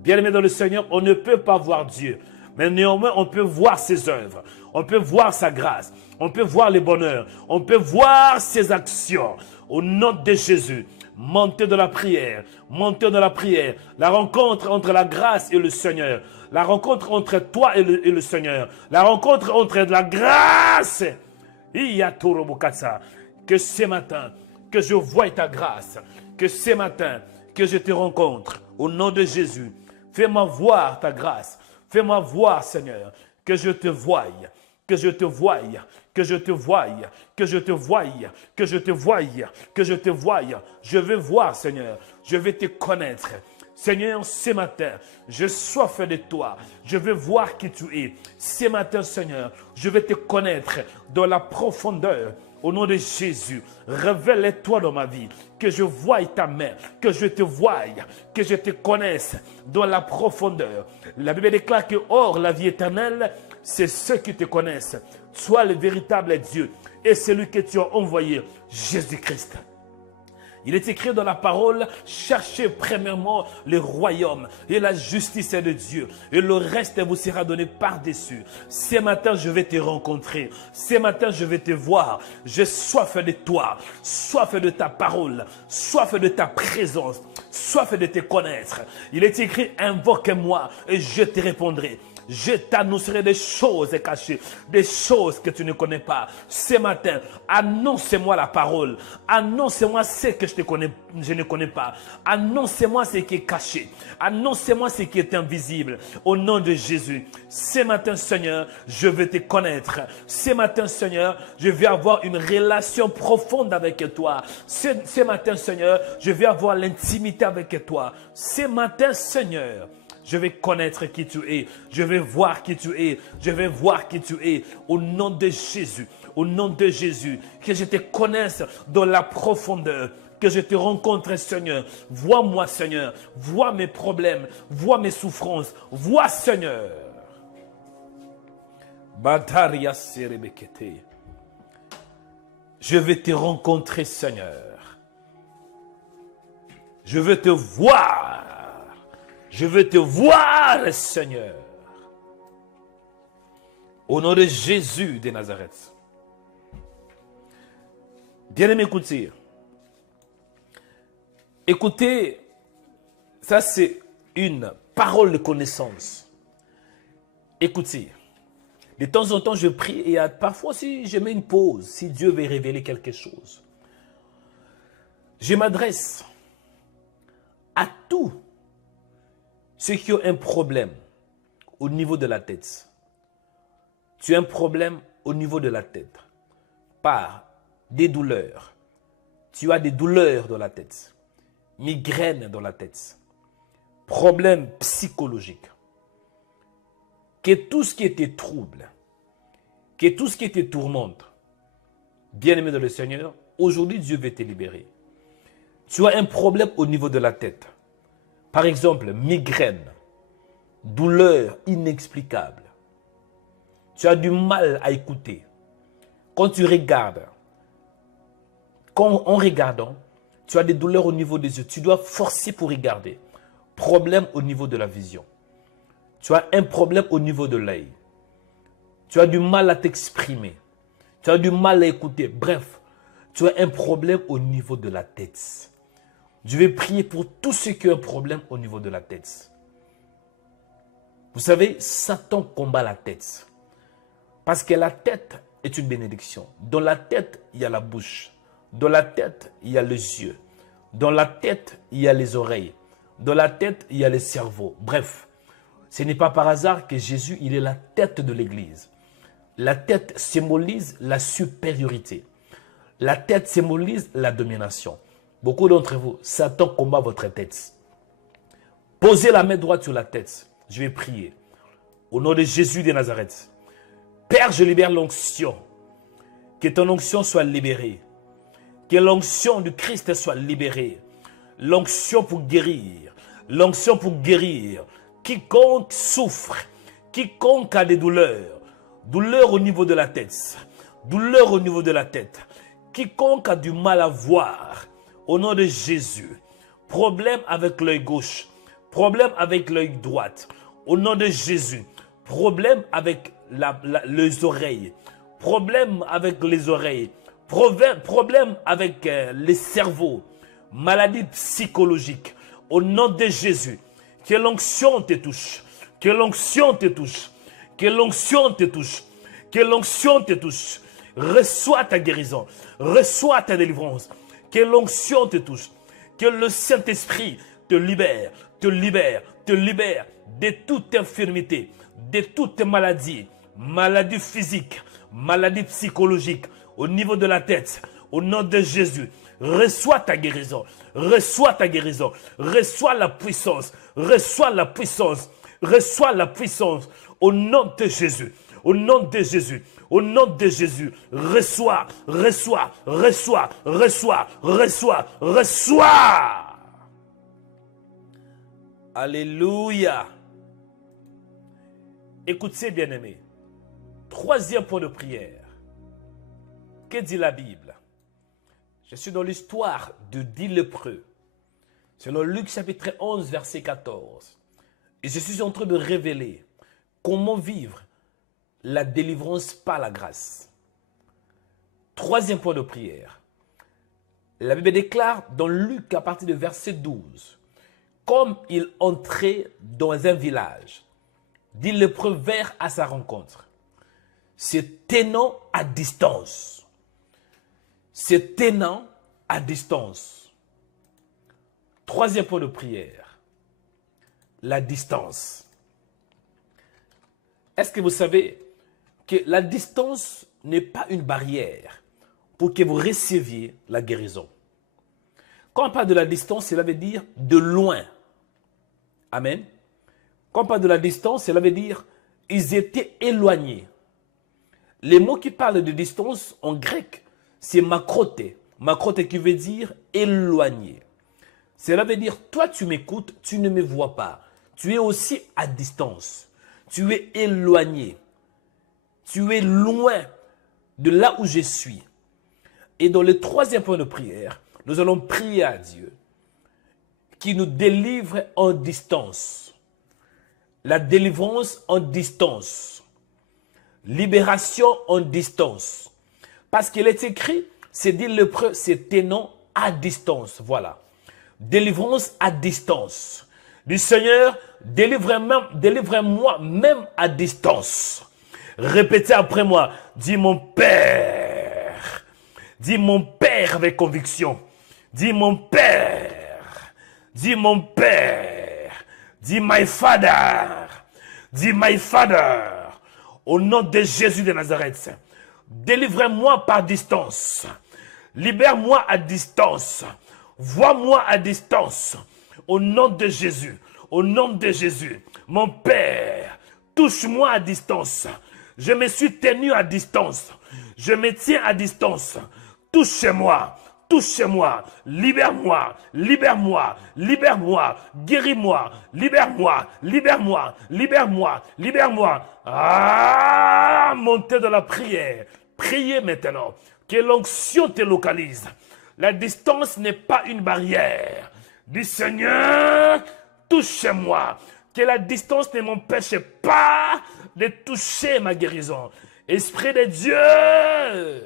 Bien-aimé dans le Seigneur, on ne peut pas voir Dieu. Mais néanmoins, on peut voir ses œuvres. On peut voir sa grâce. On peut voir les bonheurs. On peut voir ses actions. Au nom de Jésus, montez de la prière. Montez de la prière. La rencontre entre la grâce et le Seigneur. La rencontre entre toi et le Seigneur. La rencontre entre la grâce. Que ce matin, que je voie ta grâce. Que ce matin, que je te rencontre. Au nom de Jésus, fais-moi voir ta grâce. Fais-moi voir, Seigneur, que je te voie, que je te voie, que je te voie, que je te voie, que je te voie, que je te voie. Je veux voir, Seigneur, je veux te connaître. Seigneur, ce matin, je soif de toi. Je veux voir qui tu es. Ce matin, Seigneur, je veux te connaître dans la profondeur. Au nom de Jésus, révèle-toi dans ma vie, que je voie ta main, que je te voie, que je te connaisse dans la profondeur. La Bible déclare que, or, la vie éternelle, c'est ceux qui te connaissent. Toi, le véritable Dieu, et celui que tu as envoyé, Jésus-Christ. Il est écrit dans la parole, cherchez premièrement le royaume et la justice de Dieu. Et le reste vous sera donné par-dessus. Ce matin, je vais te rencontrer. Ce matin, je vais te voir. J'ai soif de toi, soif de ta parole, soif de ta présence, soif de te connaître. Il est écrit, invoque-moi et je te répondrai. Je t'annoncerai des choses cachées, des choses que tu ne connais pas. Ce matin, annonce-moi la parole. Annonce-moi ce que je ne connais pas. Annonce-moi ce qui est caché. Annonce-moi ce qui est invisible. Au nom de Jésus. Ce matin, Seigneur, je veux te connaître. Ce matin, Seigneur, je vais avoir une relation profonde avec toi. Ce matin, Seigneur, je vais avoir l'intimité avec toi. Ce matin, Seigneur, je vais connaître qui tu es. Je vais voir qui tu es. Je vais voir qui tu es. Au nom de Jésus. Au nom de Jésus. Que je te connaisse dans la profondeur. Que je te rencontre, Seigneur. Vois-moi, Seigneur. Vois mes problèmes. Vois mes souffrances. Vois, Seigneur. Je vais te rencontrer, Seigneur. Je veux te voir. Je veux te voir, Seigneur. Au nom de Jésus de Nazareth. Bien-aimé, écoutez. Écoutez, ça c'est une parole de connaissance. Écoutez. De temps en temps, je prie et parfois si je mets une pause, si Dieu veut révéler quelque chose. Je m'adresse à tous ceux qui ont un problème au niveau de la tête. Tu as un problème au niveau de la tête par des douleurs. Tu as des douleurs dans la tête, migraines dans la tête, problèmes psychologiques. Que tout ce qui te trouble, que tout ce qui te tourmente, bien-aimé dans le Seigneur, aujourd'hui Dieu veut te libérer. Tu as un problème au niveau de la tête. Par exemple, migraine, douleur inexplicable. Tu as du mal à écouter. Quand tu regardes, en regardant, tu as des douleurs au niveau des yeux. Tu dois forcer pour regarder. Problème au niveau de la vision. Tu as un problème au niveau de l'œil. Tu as du mal à t'exprimer. Tu as du mal à écouter. Bref, tu as un problème au niveau de la tête. Je vais prier pour tous ceux qui ont un problème au niveau de la tête. Vous savez, Satan combat la tête. Parce que la tête est une bénédiction. Dans la tête, il y a la bouche. Dans la tête, il y a les yeux. Dans la tête, il y a les oreilles. Dans la tête, il y a le cerveau. Bref, ce n'est pas par hasard que Jésus, il est la tête de l'Église. La tête symbolise la supériorité. La tête symbolise la domination. Beaucoup d'entre vous, Satan combat votre tête. Posez la main droite sur la tête. Je vais prier. Au nom de Jésus de Nazareth. Père, je libère l'onction. Que ton onction soit libérée. Que l'onction du Christ soit libérée. L'onction pour guérir. L'onction pour guérir. Quiconque souffre. Quiconque a des douleurs. Douleurs au niveau de la tête. Douleurs au niveau de la tête. Quiconque a du mal à voir. Au nom de Jésus. Problème avec l'œil gauche. Problème avec l'œil droit. Au nom de Jésus. Problème avec les oreilles. Problème avec les oreilles. Problème avec les cerveaux. Maladie psychologique. Au nom de Jésus. Que l'onction te touche. Que l'onction te touche. Que l'onction te touche. Que l'onction te touche. Reçois ta guérison. Reçois ta délivrance. Que l'onction te touche. Que le Saint-Esprit te libère. Te libère. Te libère de toute infirmité. De toute maladie. Maladie physique. Maladie psychologique. Au niveau de la tête. Au nom de Jésus. Reçois ta guérison. Reçois ta guérison. Reçois la puissance. Reçois la puissance. Reçois la puissance. Au nom de Jésus. Au nom de Jésus. Au nom de Jésus. Reçois. Reçois. Reçois. Reçois. Reçois. Reçois. Alléluia. Écoutez, bien-aimés. Troisième point de prière. Que dit la Bible? Je suis dans l'histoire de 10 lépreux. Selon Luc chapitre 11, verset 14. Et je suis en train de révéler comment vivre la délivrance par la grâce. Troisième point de prière. La Bible déclare dans Luc à partir de verset 12. Comme il entrait dans un village, 10 lépreux vinrent à sa rencontre, se tenant à distance. Se tenant à distance. Troisième point de prière. La distance. Est-ce que vous savez que la distance n'est pas une barrière pour que vous receviez la guérison? Quand on parle de la distance, cela veut dire de loin. Amen. Quand on parle de la distance, cela veut dire ils étaient éloignés. Les mots qui parlent de distance en grec, c'est makroté. Makroté qui veut dire éloigné. Cela veut dire, toi tu m'écoutes, tu ne me vois pas. Tu es aussi à distance. Tu es éloigné. Tu es loin de là où je suis. Et dans le troisième point de prière, nous allons prier à Dieu qui nous délivre en distance. La délivrance en distance. Libération en distance. Parce qu'il est écrit, c'est dit lépreux, c'est tenant à distance. Voilà. Délivrance à distance. Du Seigneur, délivrez-moi même à distance. Répétez après moi. Dis mon Père. Dis mon Père avec conviction. Dis mon Père. Dis mon Père. Dis my Father. Dis my Father. Au nom de Jésus de Nazareth. Délivrez-moi par distance. Libère-moi à distance. Vois-moi à distance. Au nom de Jésus. Au nom de Jésus. Mon Père, touche-moi à distance. Je me suis tenu à distance. Je me tiens à distance. Touche-moi. Touche-moi. Libère-moi. Libère-moi. Libère-moi. Guéris-moi. Libère-moi. Libère-moi. Libère-moi. Libère-moi. Ah, montez dans la prière. Priez maintenant. Que l'onction te localise. La distance n'est pas une barrière. Dis Seigneur, touche-moi. Que la distance ne m'empêche pas de toucher ma guérison. Esprit de Dieu.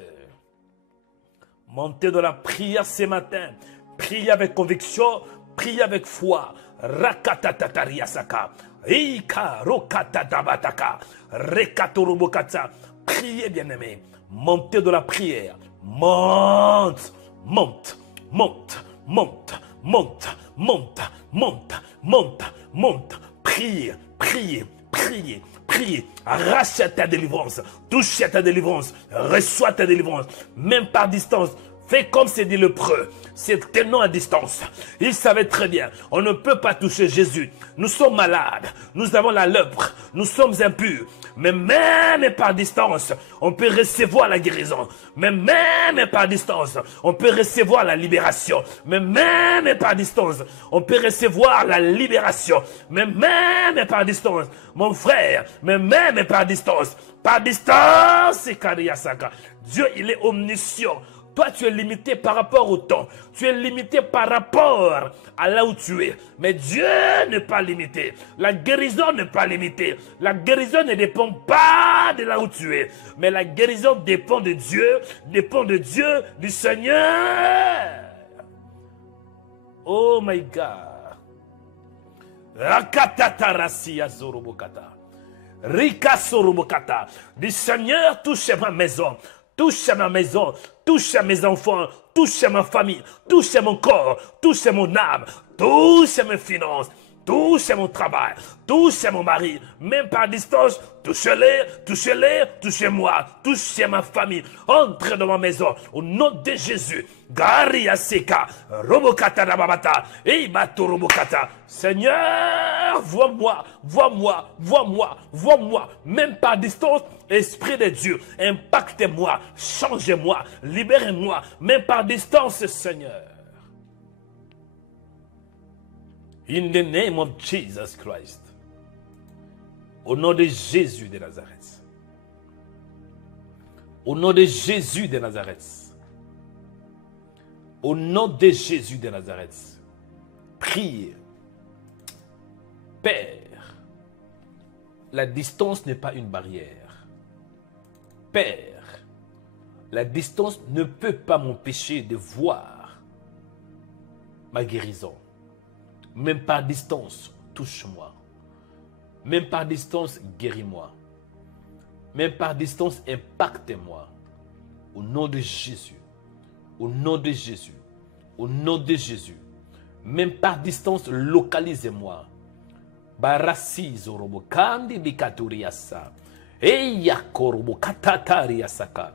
Montez dans la prière ce matin. Priez avec conviction. Priez avec foi. Rakatatatariasaka. Ika rokatatabataka. Rekatorobokata. Priez bien-aimé. Montez dans la prière. Monte. Monte, monte, monte, monte, monte, monte, monte, monte. Priez, priez, priez, priez. Arrache ta délivrance. Touche ta délivrance. Reçois ta délivrance. Même par distance. Fais comme c'est dit le preux. C'est tenant à distance. Il savait très bien. On ne peut pas toucher Jésus. Nous sommes malades. Nous avons la lèpre. Nous sommes impurs. Mais même par distance, on peut recevoir la guérison. Mais même par distance, on peut recevoir la libération. Mais même par distance, on peut recevoir la libération. Mais même par distance, mon frère, mais même par distance, Dieu, il est omniscient. Toi, tu es limité par rapport au temps. Tu es limité par rapport à là où tu es. Mais Dieu n'est pas limité. La guérison n'est pas limitée. La guérison ne dépend pas de là où tu es. Mais la guérison dépend de Dieu, du Seigneur. Oh my God. Rakatatarasiya zorobokata. Rika sorobokata. Du Seigneur, touche ma maison. Touche à ma maison, touche à mes enfants, touche à ma famille, touche à mon corps, touche à mon âme, touche à mes finances, touche à mon travail, touche à mon mari, même par distance, touche-les, touche-les, touchez-moi, touche à ma famille, entre dans ma maison, au nom de Jésus. Gari Aseka, Robokata Rababata, Eibato Robokata. Seigneur, vois-moi, vois-moi, vois-moi, vois-moi, même par distance. Esprit de Dieu, impactez-moi, changez-moi, libérez-moi, même par distance, Seigneur. In the name of Jesus Christ. Au nom de Jésus de Nazareth. Au nom de Jésus de Nazareth. Au nom de Jésus de Nazareth, priez. Père, la distance n'est pas une barrière. Père, la distance ne peut pas m'empêcher de voir ma guérison. Même par distance, touche-moi. Même par distance, guéris-moi. Même par distance, impacte-moi. Au nom de Jésus. Au nom de Jésus, au nom de Jésus, même par distance, localisez-moi. Barasi zorobo kandi bikaturiasa. Eya korobo katatariasaka.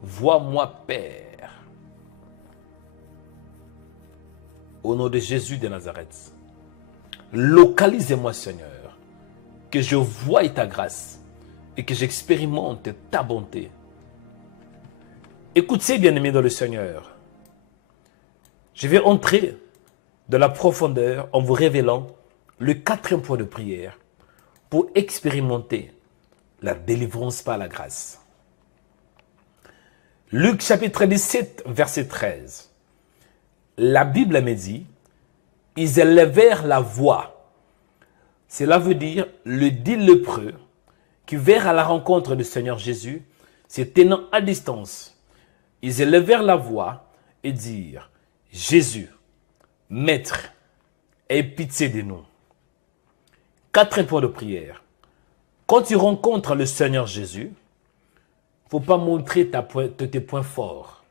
Vois-moi, Père. Au nom de Jésus de Nazareth, localisez-moi, Seigneur, que je voie ta grâce et que j'expérimente ta bonté. Écoutez, bien-aimés dans le Seigneur, je vais entrer dans la profondeur en vous révélant le 4e point de prière pour expérimenter la délivrance par la grâce. Luc chapitre 17, verset 13. La Bible me dit, ils élevèrent la voix. Cela veut dire le dit lépreux qui vint à la rencontre du Seigneur Jésus, se tenant à distance. Ils élevèrent la voix et dirent, Jésus, Maître, aie pitié de nous. 4 points de prière. Quand tu rencontres le Seigneur Jésus, il ne faut pas montrer tes points forts.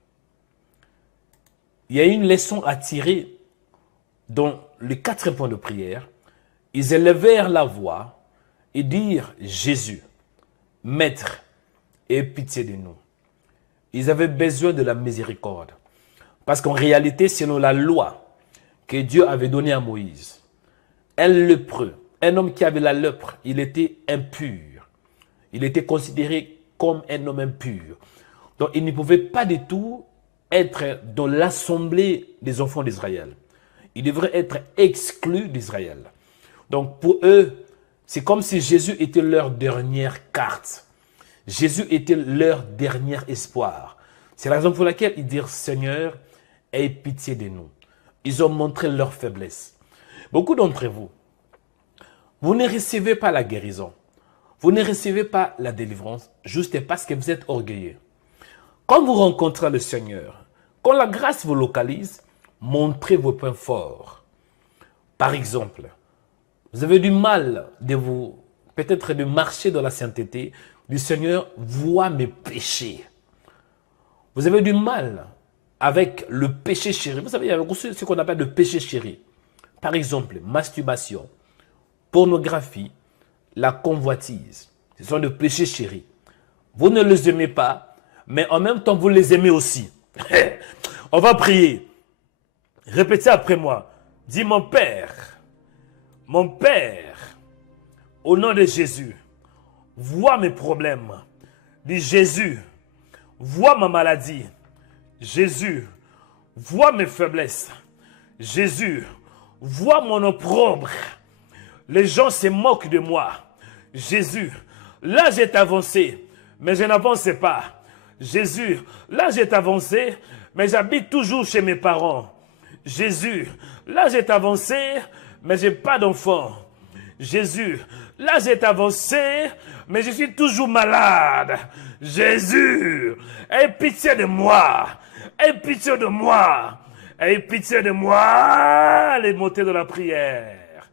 Il y a une leçon à tirer dans les 4 points de prière. Ils élevèrent la voix et dirent, Jésus, Maître, aie pitié de nous. Ils avaient besoin de la miséricorde. Parce qu'en réalité, selon la loi que Dieu avait donnée à Moïse, un lépreux, un homme qui avait la lèpre, il était impur. Il était considéré comme un homme impur. Donc, il ne pouvait pas du tout être dans l'assemblée des enfants d'Israël. Il devrait être exclu d'Israël. Donc, pour eux, c'est comme si Jésus était leur dernière carte. Jésus était leur dernier espoir. C'est la raison pour laquelle ils dirent, Seigneur, aie pitié de nous. Ils ont montré leur faiblesse. Beaucoup d'entre vous, vous ne recevez pas la guérison. Vous ne recevez pas la délivrance juste parce que vous êtes orgueilleux. Quand vous rencontrez le Seigneur, quand la grâce vous localise, montrez vos points forts. Par exemple, vous avez du mal peut-être de marcher dans la sainteté. Du Seigneur, vois mes péchés. Vous avez du mal avec le péché chéri. Vous savez, il y a ce qu'on appelle le péché chéri. Par exemple, masturbation, pornographie, la convoitise. Ce sont des péchés chéris. Vous ne les aimez pas, mais en même temps, vous les aimez aussi. On va prier. Répétez après moi. Dis, mon Père, au nom de Jésus, vois mes problèmes. Dis, Jésus, vois ma maladie. Jésus, vois mes faiblesses. Jésus, vois mon opprobre. Les gens se moquent de moi. Jésus, là j'ai avancé, mais je n'avance pas. Jésus, là j'ai avancé, mais j'habite toujours chez mes parents. Jésus, là j'ai avancé, mais je n'ai pas d'enfant. Jésus, là j'ai avancé, mais je suis toujours malade. Jésus, aie pitié de moi. Aie pitié de moi. Aie pitié de moi. Allez, montez de la prière.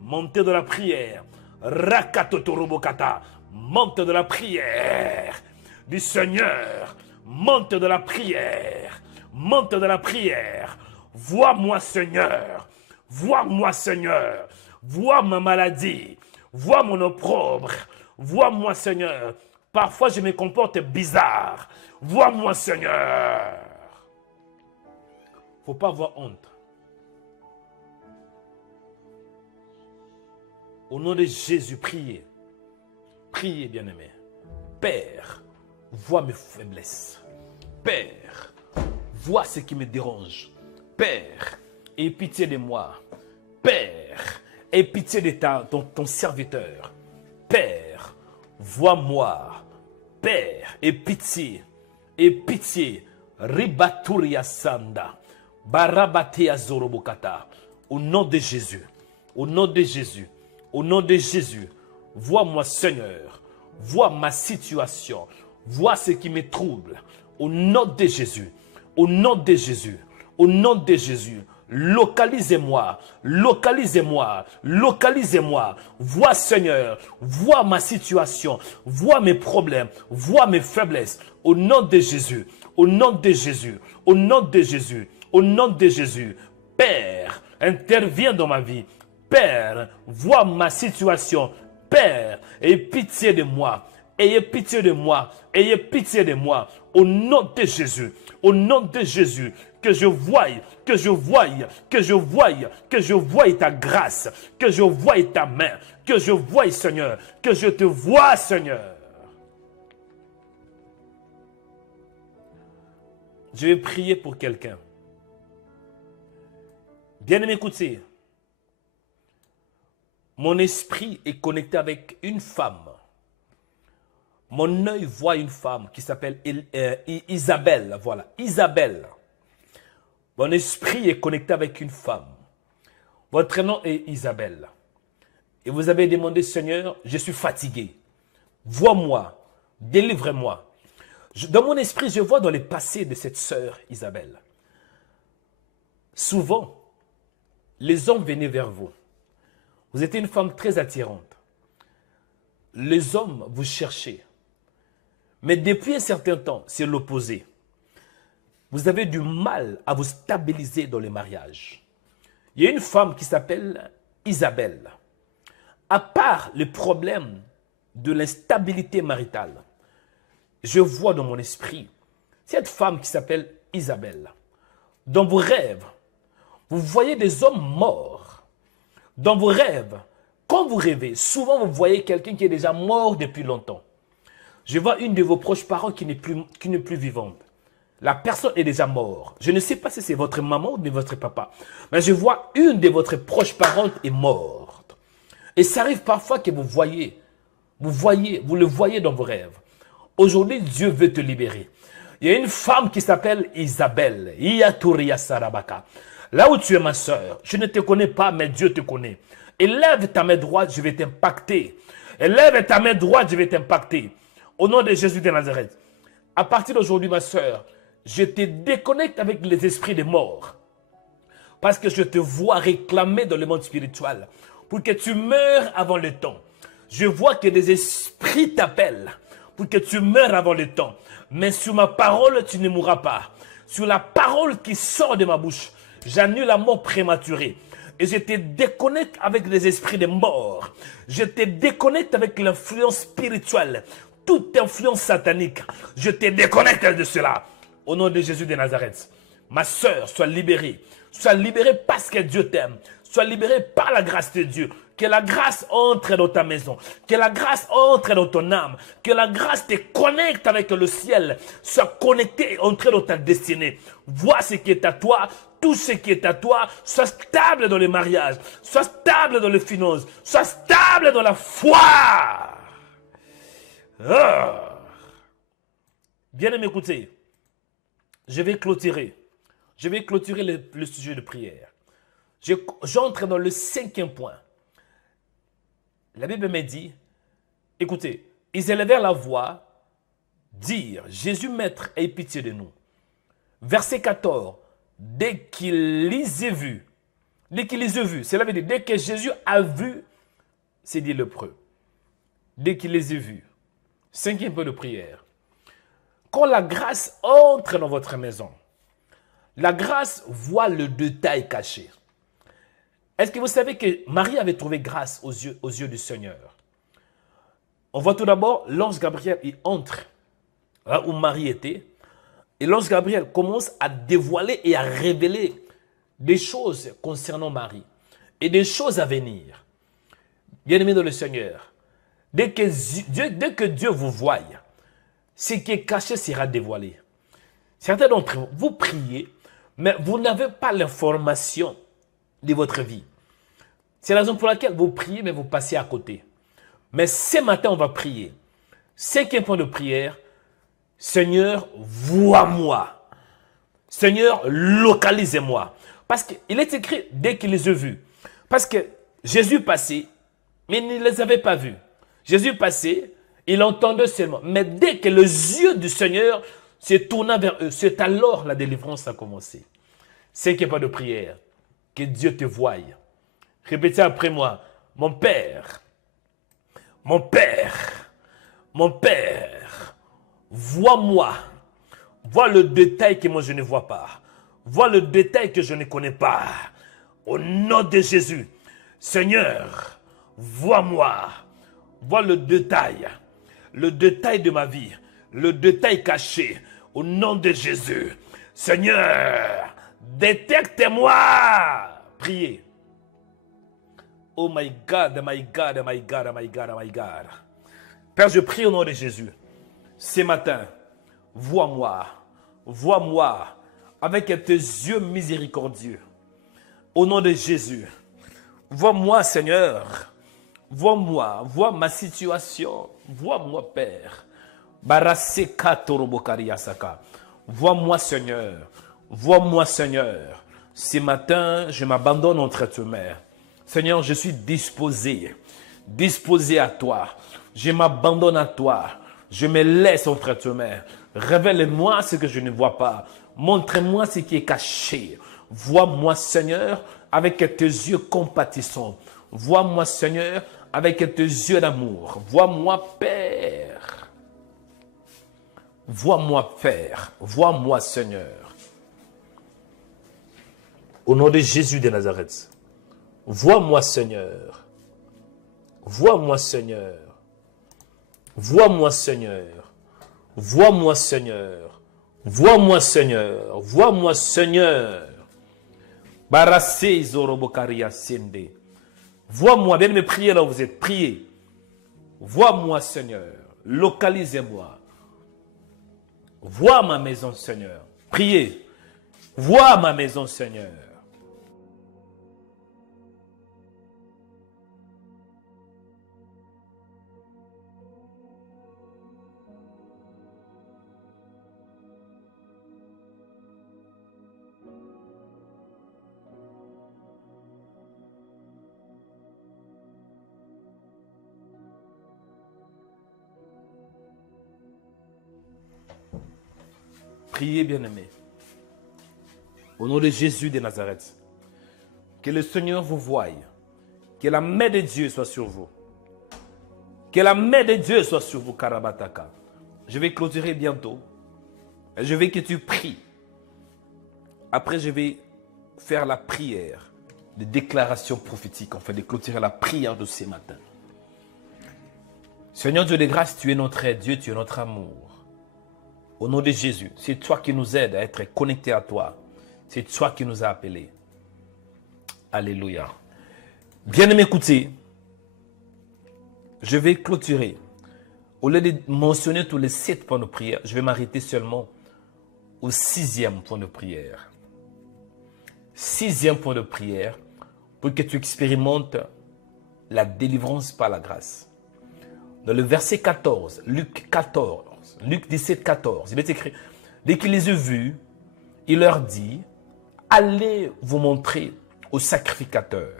Montez de la prière. Rakatotorobokata. Montez de la prière. Du Seigneur. Montez de la prière. Montez de la prière. Vois-moi, Seigneur. Vois-moi, Seigneur. Vois ma maladie. Vois mon opprobre. Vois-moi, Seigneur. Parfois, je me comporte bizarre. Vois-moi, Seigneur. Il ne faut pas avoir honte. Au nom de Jésus, priez. Priez, bien-aimés. Père, vois mes faiblesses. Père, vois ce qui me dérange. Père, aie pitié de moi. Père, aie pitié de ton serviteur. Père, vois-moi. Père, aie pitié. Aie pitié. Ribaturia Sanda. Barabatea zorobokata. Au nom de Jésus. Au nom de Jésus. Au nom de Jésus. Vois-moi, Seigneur. Vois ma situation. Vois ce qui me trouble. Au nom de Jésus. Au nom de Jésus. Au nom de Jésus. Localisez-moi, localisez-moi, localisez-moi. Vois, Seigneur, vois ma situation, vois mes problèmes, vois mes faiblesses. Au nom de Jésus, au nom de Jésus, au nom de Jésus, au nom de Jésus. Père, interviens dans ma vie. Père, vois ma situation. Père, ayez pitié de moi. Ayez pitié de moi. Ayez pitié de moi. Au nom de Jésus. Au nom de Jésus. Que je voie, que je voie, que je voie, que je voie ta grâce. Que je voie ta main. Que je voie, Seigneur. Que je te vois, Seigneur. Je vais prier pour quelqu'un. Bien-aimé, écoutez. Mon esprit est connecté avec une femme. Mon œil voit une femme qui s'appelle Isabelle. Voilà, Isabelle. Mon esprit est connecté avec une femme. Votre nom est Isabelle. Et vous avez demandé, Seigneur, je suis fatigué. Vois-moi, délivre-moi. Dans mon esprit, je vois dans le passé de cette sœur Isabelle. Souvent, les hommes venaient vers vous. Vous étiez une femme très attirante. Les hommes vous cherchaient. Mais depuis un certain temps, c'est l'opposé. Vous avez du mal à vous stabiliser dans le mariage. Il y a une femme qui s'appelle Isabelle. À part le problème de l'instabilité maritale, je vois dans mon esprit cette femme qui s'appelle Isabelle. Dans vos rêves, vous voyez des hommes morts. Dans vos rêves, quand vous rêvez, souvent vous voyez quelqu'un qui est déjà mort depuis longtemps. Je vois une de vos proches parents qui n'est plus vivante. La personne est déjà morte. Je ne sais pas si c'est votre maman ou votre papa. Mais je vois une de votre proches parents est morte. Et ça arrive parfois que vous le voyez dans vos rêves. Aujourd'hui, Dieu veut te libérer. Il y a une femme qui s'appelle Isabelle. Iyaturia Sarabaka. Là où tu es ma soeur, je ne te connais pas, mais Dieu te connaît. Élève ta main droite, je vais t'impacter. Élève ta main droite, je vais t'impacter. Au nom de Jésus de Nazareth. À partir d'aujourd'hui, ma soeur, je te déconnecte avec les esprits des morts. Parce que je te vois réclamer dans le monde spirituel. Pour que tu meurs avant le temps. Je vois que des esprits t'appellent. Pour que tu meurs avant le temps. Mais sur ma parole, tu ne mourras pas. Sur la parole qui sort de ma bouche, j'annule la mort prématurée. Et je te déconnecte avec les esprits des morts. Je te déconnecte avec l'influence spirituelle. Toute influence satanique. Je te déconnecte de cela. Au nom de Jésus de Nazareth. Ma soeur, sois libérée. Sois libérée parce que Dieu t'aime. Sois libérée par la grâce de Dieu. Que la grâce entre dans ta maison. Que la grâce entre dans ton âme. Que la grâce te connecte avec le ciel. Sois connecté et entre dans ta destinée. Vois ce qui est à toi. Tout ce qui est à toi. Sois stable dans le mariage. Sois stable dans les finances. Sois stable dans la foi. Bien-aimé, écoutez. Je vais clôturer. Je vais clôturer le sujet de prière. J'entre dans le 5e point. La Bible me dit, écoutez, ils élevèrent la voix, dire, Jésus maître, aie pitié de nous. Verset 14, dès qu'il les a vus, cela veut dire, dès que Jésus a vu, c'est dit lépreux. Dès qu'il les a vus. 5e point de prière. Quand la grâce entre dans votre maison, la grâce voit le détail caché. Est-ce que vous savez que Marie avait trouvé grâce aux yeux du Seigneur? On voit tout d'abord l'ange Gabriel, il entre là où Marie était. Et l'ange Gabriel commence à dévoiler et à révéler des choses concernant Marie. Et des choses à venir. Bien-aimés dans le Seigneur, dès que Dieu vous voie, ce qui est caché sera dévoilé. Certains d'entre vous, vous priez, mais vous n'avez pas l'information de votre vie. C'est la raison pour laquelle vous priez, mais vous passez à côté. Mais ce matin, on va prier. 5e point de prière, Seigneur, vois-moi. Seigneur, localisez-moi. Parce qu'il est écrit dès qu'il les a vus. Parce que Jésus passait, mais il ne les avait pas vus. Jésus passait, il entendait seulement. Mais dès que les yeux du Seigneur se tournaient vers eux, c'est alors la délivrance a commencé. C'est qu'il n'y a pas de prière. Que Dieu te voie. Répétez après moi. Mon Père, mon Père, mon Père, vois-moi. Vois le détail que moi je ne vois pas. Vois le détail que je ne connais pas. Au nom de Jésus. Seigneur, vois-moi. Vois le détail de ma vie. Le détail caché. Au nom de Jésus. Seigneur, détecte-moi. Priez. Oh my God, my God, my God, my God, my God. Père, je prie au nom de Jésus. Ce matin, vois-moi, vois-moi avec tes yeux miséricordieux. Au nom de Jésus, vois-moi, Seigneur. Vois-moi, vois ma situation. Vois-moi, Père. Vois-moi, Seigneur. Vois-moi, Seigneur. Ce matin, je m'abandonne entre tes mains. Seigneur, je suis disposé à toi. Je m'abandonne à toi. Je me laisse entre tes mains. Révèle-moi ce que je ne vois pas. Montre-moi ce qui est caché. Vois-moi, Seigneur, avec tes yeux compatissants. Vois-moi, Seigneur, avec tes yeux d'amour. Vois-moi, Père. Vois-moi, Père. Vois-moi, Seigneur. Au nom de Jésus de Nazareth. Vois-moi, Seigneur. Vois-moi, Seigneur. Vois-moi, Seigneur. Vois-moi, Seigneur. Vois-moi, Seigneur. Vois-moi, Seigneur. Barassé Zorobokaria Sende. Vois-moi, bien me prier là où vous êtes. Priez. Vois-moi, Seigneur. Localisez-moi. Vois ma maison, Seigneur. Priez. Vois ma maison, Seigneur. Priez, bien-aimés. Au nom de Jésus de Nazareth. Que le Seigneur vous voie. Que la main de Dieu soit sur vous. Que la main de Dieu soit sur vous, Karabataka. Je vais clôturer bientôt. Je veux que tu pries. Après, je vais faire la prière de déclaration prophétique, enfin de clôturer la prière de ce matin. Seigneur Dieu de grâce, tu es notre Dieu, tu es notre amour. Au nom de Jésus, c'est toi qui nous aides à être connectés à toi. C'est toi qui nous as appelés. Alléluia. Bien-aimés, écoutez, je vais clôturer. Au lieu de mentionner tous les 7 points de prière, je vais m'arrêter seulement au 6e point de prière. 6e point de prière pour que tu expérimentes la délivrance par la grâce. Dans le verset 14, Luc 17, 14, il est écrit, dès qu'il les eut vus, il leur dit, allez vous montrer au sacrificateur.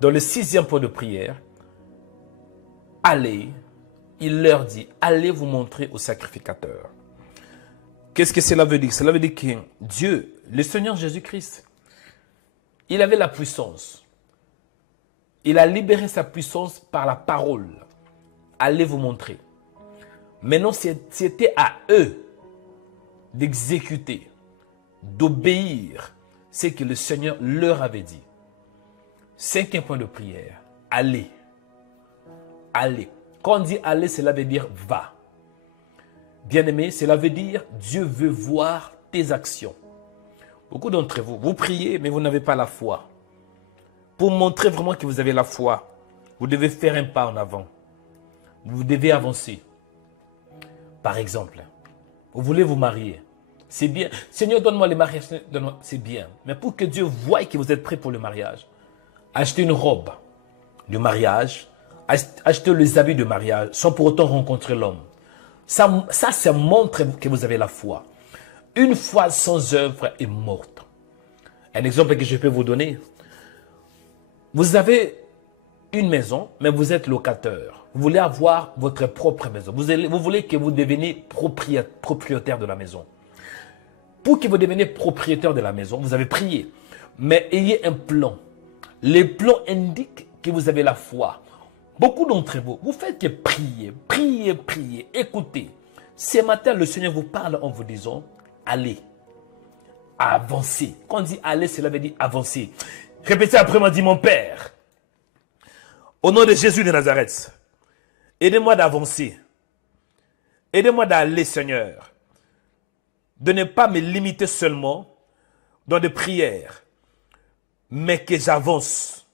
Dans le 6e point de prière, allez, il leur dit, allez vous montrer au sacrificateur. Qu'est-ce que cela veut dire? Cela veut dire que Dieu, le Seigneur Jésus-Christ, il avait la puissance. Il a libéré sa puissance par la parole. Allez vous montrer. Maintenant, c'était à eux d'exécuter, d'obéir ce que le Seigneur leur avait dit. 5e point de prière. Allez. Allez. Quand on dit aller, cela veut dire va. Bien-aimé, cela veut dire Dieu veut voir tes actions. Beaucoup d'entre vous, vous priez, mais vous n'avez pas la foi. Pour montrer vraiment que vous avez la foi, vous devez faire un pas en avant. Vous devez avancer. Par exemple, vous voulez vous marier. C'est bien. Seigneur, donne-moi le mariage. C'est bien. Mais pour que Dieu voie que vous êtes prêt pour le mariage, achetez une robe de mariage, achetez les habits de mariage sans pour autant rencontrer l'homme. Ça montre que vous avez la foi. Une foi sans œuvre est morte. Un exemple que je peux vous donner. Vous avez une maison, mais vous êtes locataire. Vous voulez avoir votre propre maison. Vous voulez que vous deveniez propriétaire de la maison. Pour que vous deveniez propriétaire de la maison, vous avez prié. Mais ayez un plan. Les plans indiquent que vous avez la foi. Beaucoup d'entre vous, vous faites que prier, prier, prier. Écoutez, ce matin, le Seigneur vous parle en vous disant, allez, avancez. Quand on dit aller, cela veut dire avancer. Répétez après moi, dit mon Père, au nom de Jésus de Nazareth, aidez-moi d'avancer. Aidez-moi d'aller, Seigneur. De ne pas me limiter seulement dans des prières, mais que j'avance.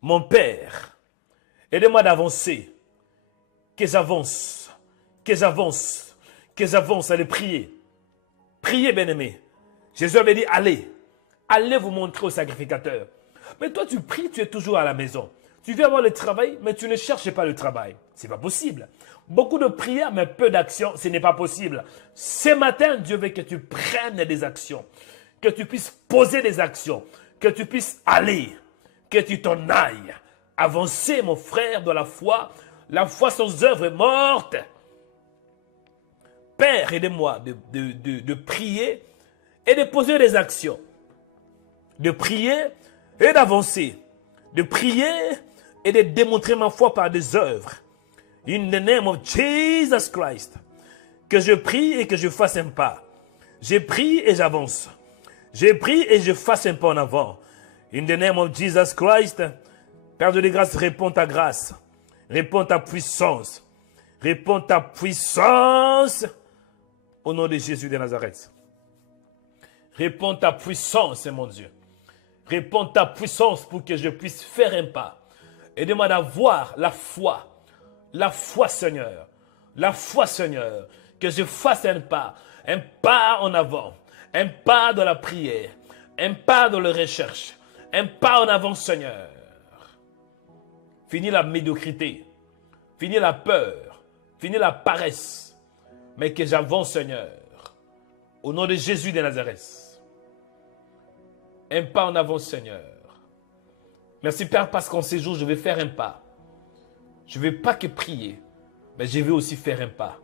Mon Père, aidez-moi d'avancer. Que j'avance. Que j'avance. Que j'avance. Allez prier. Priez, bien-aimé. Jésus avait dit, allez. Allez vous montrer au sacrificateur. Mais toi, tu pries, tu es toujours à la maison. Tu viens avoir le travail, mais tu ne cherches pas le travail. Ce n'est pas possible. Beaucoup de prières, mais peu d'actions, ce n'est pas possible. Ce matin, Dieu veut que tu prennes des actions. Que tu puisses poser des actions. Que tu puisses aller. Que tu t'en ailles. Avancer, mon frère, dans la foi. La foi sans œuvre est morte. Père, aidez-moi de prier et de poser des actions. De prier et d'avancer. De prier et de démontrer ma foi par des œuvres. In the name of Jesus Christ. Que je prie et que je fasse un pas. Je prie et j'avance. Je prie et je fasse un pas en avant. In the name of Jesus Christ. Père de grâce, réponds ta grâce. Réponds ta puissance. Réponds ta puissance. Au nom de Jésus de Nazareth. Réponds ta puissance, mon Dieu. Réponds ta puissance pour que je puisse faire un pas. Aide-moi d'avoir la foi. La foi, Seigneur. La foi, Seigneur. Que je fasse un pas en avant. Un pas dans la prière. Un pas dans la recherche. Un pas en avant, Seigneur. Fini la médiocrité. Fini la peur. Fini la paresse. Mais que j'avance, Seigneur. Au nom de Jésus de Nazareth. Un pas en avant, Seigneur. Merci, Père, parce qu'en ces jours, je vais faire un pas. Je ne vais pas que prier, mais je vais aussi faire un pas.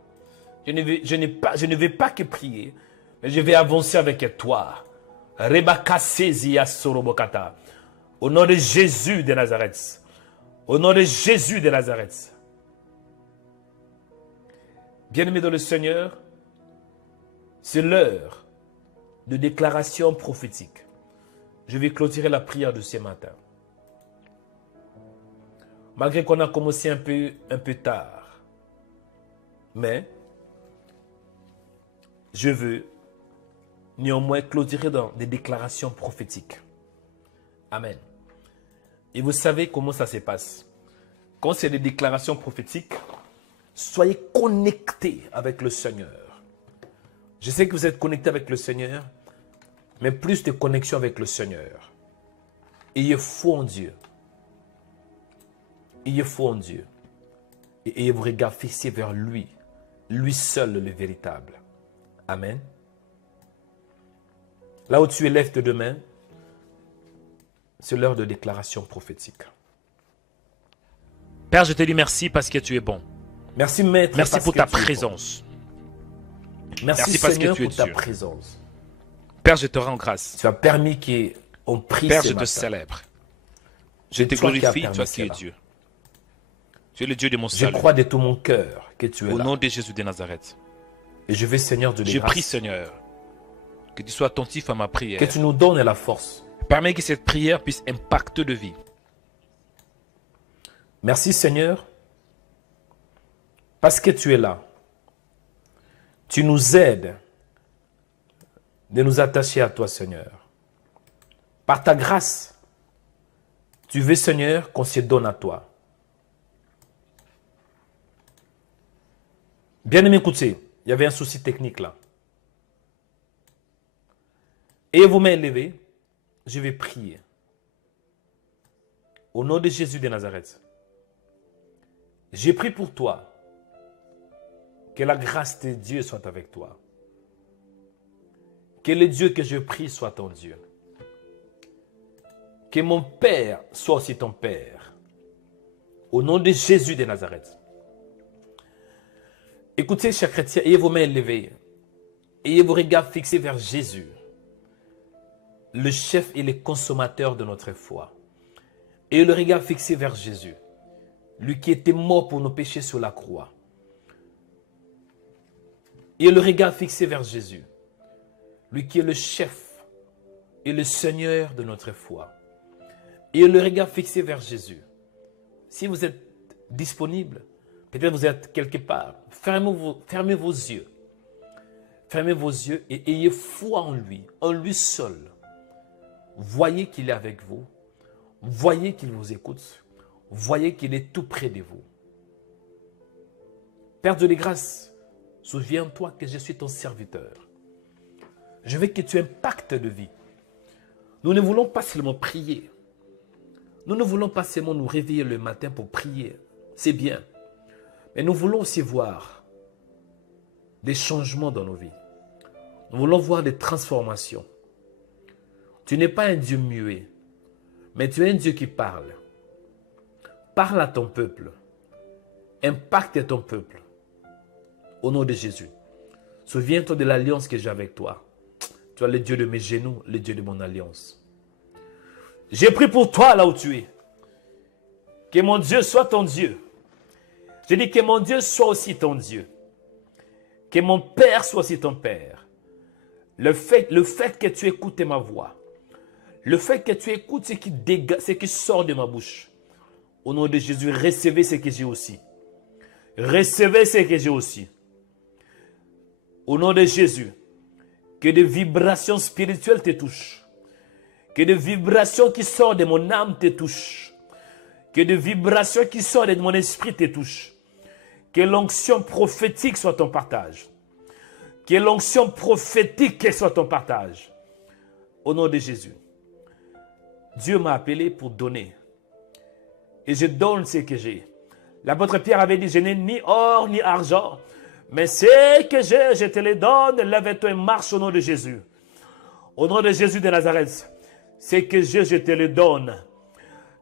Je ne vais pas que prier, mais je vais avancer avec toi. Au nom de Jésus de Nazareth. Au nom de Jésus de Nazareth. Bien-aimés dans le Seigneur, c'est l'heure de déclaration prophétique. Je vais clôturer la prière de ce matin. Malgré qu'on a commencé un peu tard. Mais, je veux néanmoins clôturer dans des déclarations prophétiques. Amen. Et vous savez comment ça se passe. Quand c'est des déclarations prophétiques, soyez connectés avec le Seigneur. Je sais que vous êtes connectés avec le Seigneur, mais plus de connexion avec le Seigneur. Ayez foi en Dieu. Ayez foi en Dieu. Et ayez vos regards fixés vers lui. Lui seul le véritable. Amen. Là où tu es, lève tes deux mains. C'est l'heure de déclaration prophétique. Père, je te dis merci parce que tu es bon. Merci, Maître. Merci pour ta présence. Merci, parce Seigneur, que tu es pour ta Dieu. présence. Père, je te rends grâce. Tu as permis qu'on prie Père, ce je te matin. célèbre. Je te Toi qui as glorifie, permis toi qui es cela. Dieu. Tu es le Dieu de mon Je salut. crois de tout mon cœur que tu es Au là. nom de Jésus de Nazareth. Et je vais, Seigneur, de Je grâce, prie, Seigneur, que tu sois attentif à ma prière. que tu nous donnes la force. Permets que cette prière puisse impacter de vie. Merci, Seigneur, parce que tu es là. Tu nous aides de nous attacher à toi, Seigneur. Par ta grâce, tu veux, Seigneur, qu'on se donne à toi. Bien-aimé, écoutez, il y avait un souci technique là. Et vous m'élevez, je vais prier. Au nom de Jésus de Nazareth. J'ai prié pour toi. Que la grâce de Dieu soit avec toi. Que le Dieu que je prie soit ton Dieu. Que mon Père soit aussi ton Père. Au nom de Jésus de Nazareth. Écoutez, chers chrétiens, ayez vos mains élevées. Ayez vos regards fixés vers Jésus, le chef et le consommateur de notre foi. Ayez le regard fixé vers Jésus, lui qui était mort pour nos péchés sur la croix. Ayez le regard fixé vers Jésus, lui qui est le chef et le Seigneur de notre foi. Ayez le regard fixé vers Jésus. Si vous êtes disponible, peut-être vous êtes quelque part, fermez vos yeux. Fermez vos yeux et ayez foi en lui seul. Voyez qu'il est avec vous. Voyez qu'il vous écoute. Voyez qu'il est tout près de vous. Père de grâces, souviens-toi que je suis ton serviteur. Je veux que tu impactes de vie. Nous ne voulons pas seulement prier. Nous ne voulons pas seulement nous réveiller le matin pour prier. C'est bien. Mais nous voulons aussi voir des changements dans nos vies. Nous voulons voir des transformations. Tu n'es pas un Dieu muet, mais tu es un Dieu qui parle. Parle à ton peuple. Impacte ton peuple. Au nom de Jésus. Souviens-toi de l'alliance que j'ai avec toi. Tu es le Dieu de mes genoux, le Dieu de mon alliance. J'ai pris pour toi là où tu es. Que mon Dieu soit ton Dieu. Je dis que mon Dieu soit aussi ton Dieu. Que mon Père soit aussi ton Père. Le fait que tu écoutes ma voix. Le fait que tu écoutes ce qui sort de ma bouche. Au nom de Jésus, recevez ce que j'ai aussi. Recevez ce que j'ai aussi. Au nom de Jésus, que des vibrations spirituelles te touchent. Que des vibrations qui sortent de mon âme te touchent. Que des vibrations qui sortent de mon esprit te touchent. Que l'onction prophétique soit ton partage. Que l'onction prophétique soit ton partage. Au nom de Jésus. Dieu m'a appelé pour donner. Et je donne ce que j'ai. L'apôtre Pierre avait dit, je n'ai ni or ni argent. Mais ce que j'ai, je te le donne. Lève-toi et marche au nom de Jésus. Au nom de Jésus de Nazareth. Ce que j'ai, je te le donne.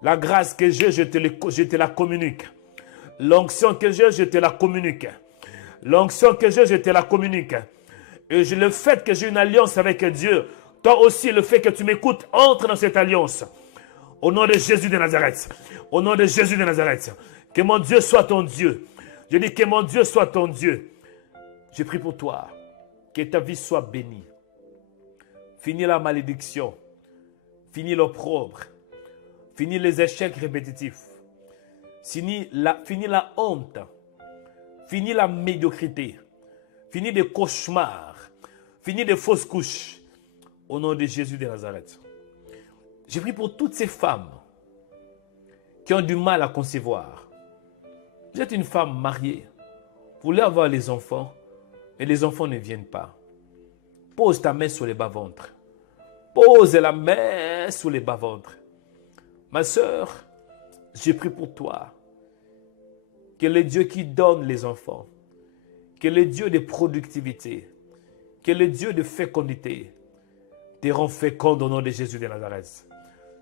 La grâce que j'ai, je te la communique. L'onction que j'ai, je te la communique. L'onction que j'ai, je te la communique. Et le fait que j'ai une alliance avec Dieu, toi aussi, le fait que tu m'écoutes, entre dans cette alliance. Au nom de Jésus de Nazareth. Au nom de Jésus de Nazareth. Que mon Dieu soit ton Dieu. Je dis que mon Dieu soit ton Dieu. Je prie pour toi. Que ta vie soit bénie. Finis la malédiction. Finis l'opprobre. Finis les échecs répétitifs. Finis la honte. Finis la médiocrité. Finis des cauchemars. Finis des fausses couches. Au nom de Jésus de Nazareth. Je prie pour toutes ces femmes qui ont du mal à concevoir. Vous êtes une femme mariée. Vous voulez avoir les enfants, mais les enfants ne viennent pas. Pose ta main sur les bas-ventres. Pose la main sur les bas-ventres. Ma soeur, je prie pour toi. Que le Dieu qui donne les enfants, que le Dieu de productivité, que le Dieu de fécondité te rend féconde au nom de Jésus de Nazareth.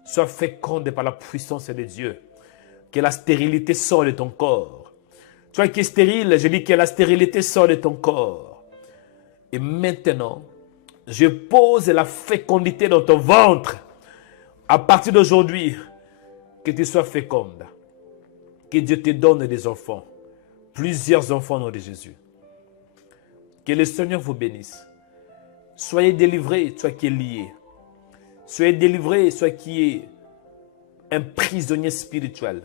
Sois féconde par la puissance de Dieu. Que la stérilité sorte de ton corps. Toi qui es stérile, je dis que la stérilité sort de ton corps. Et maintenant, je pose la fécondité dans ton ventre. À partir d'aujourd'hui, que tu sois féconde. Que Dieu te donne des enfants. Plusieurs enfants au nom de Jésus. Que le Seigneur vous bénisse. Soyez délivrés, toi qui es lié. Soyez délivrés, toi qui es un prisonnier spirituel.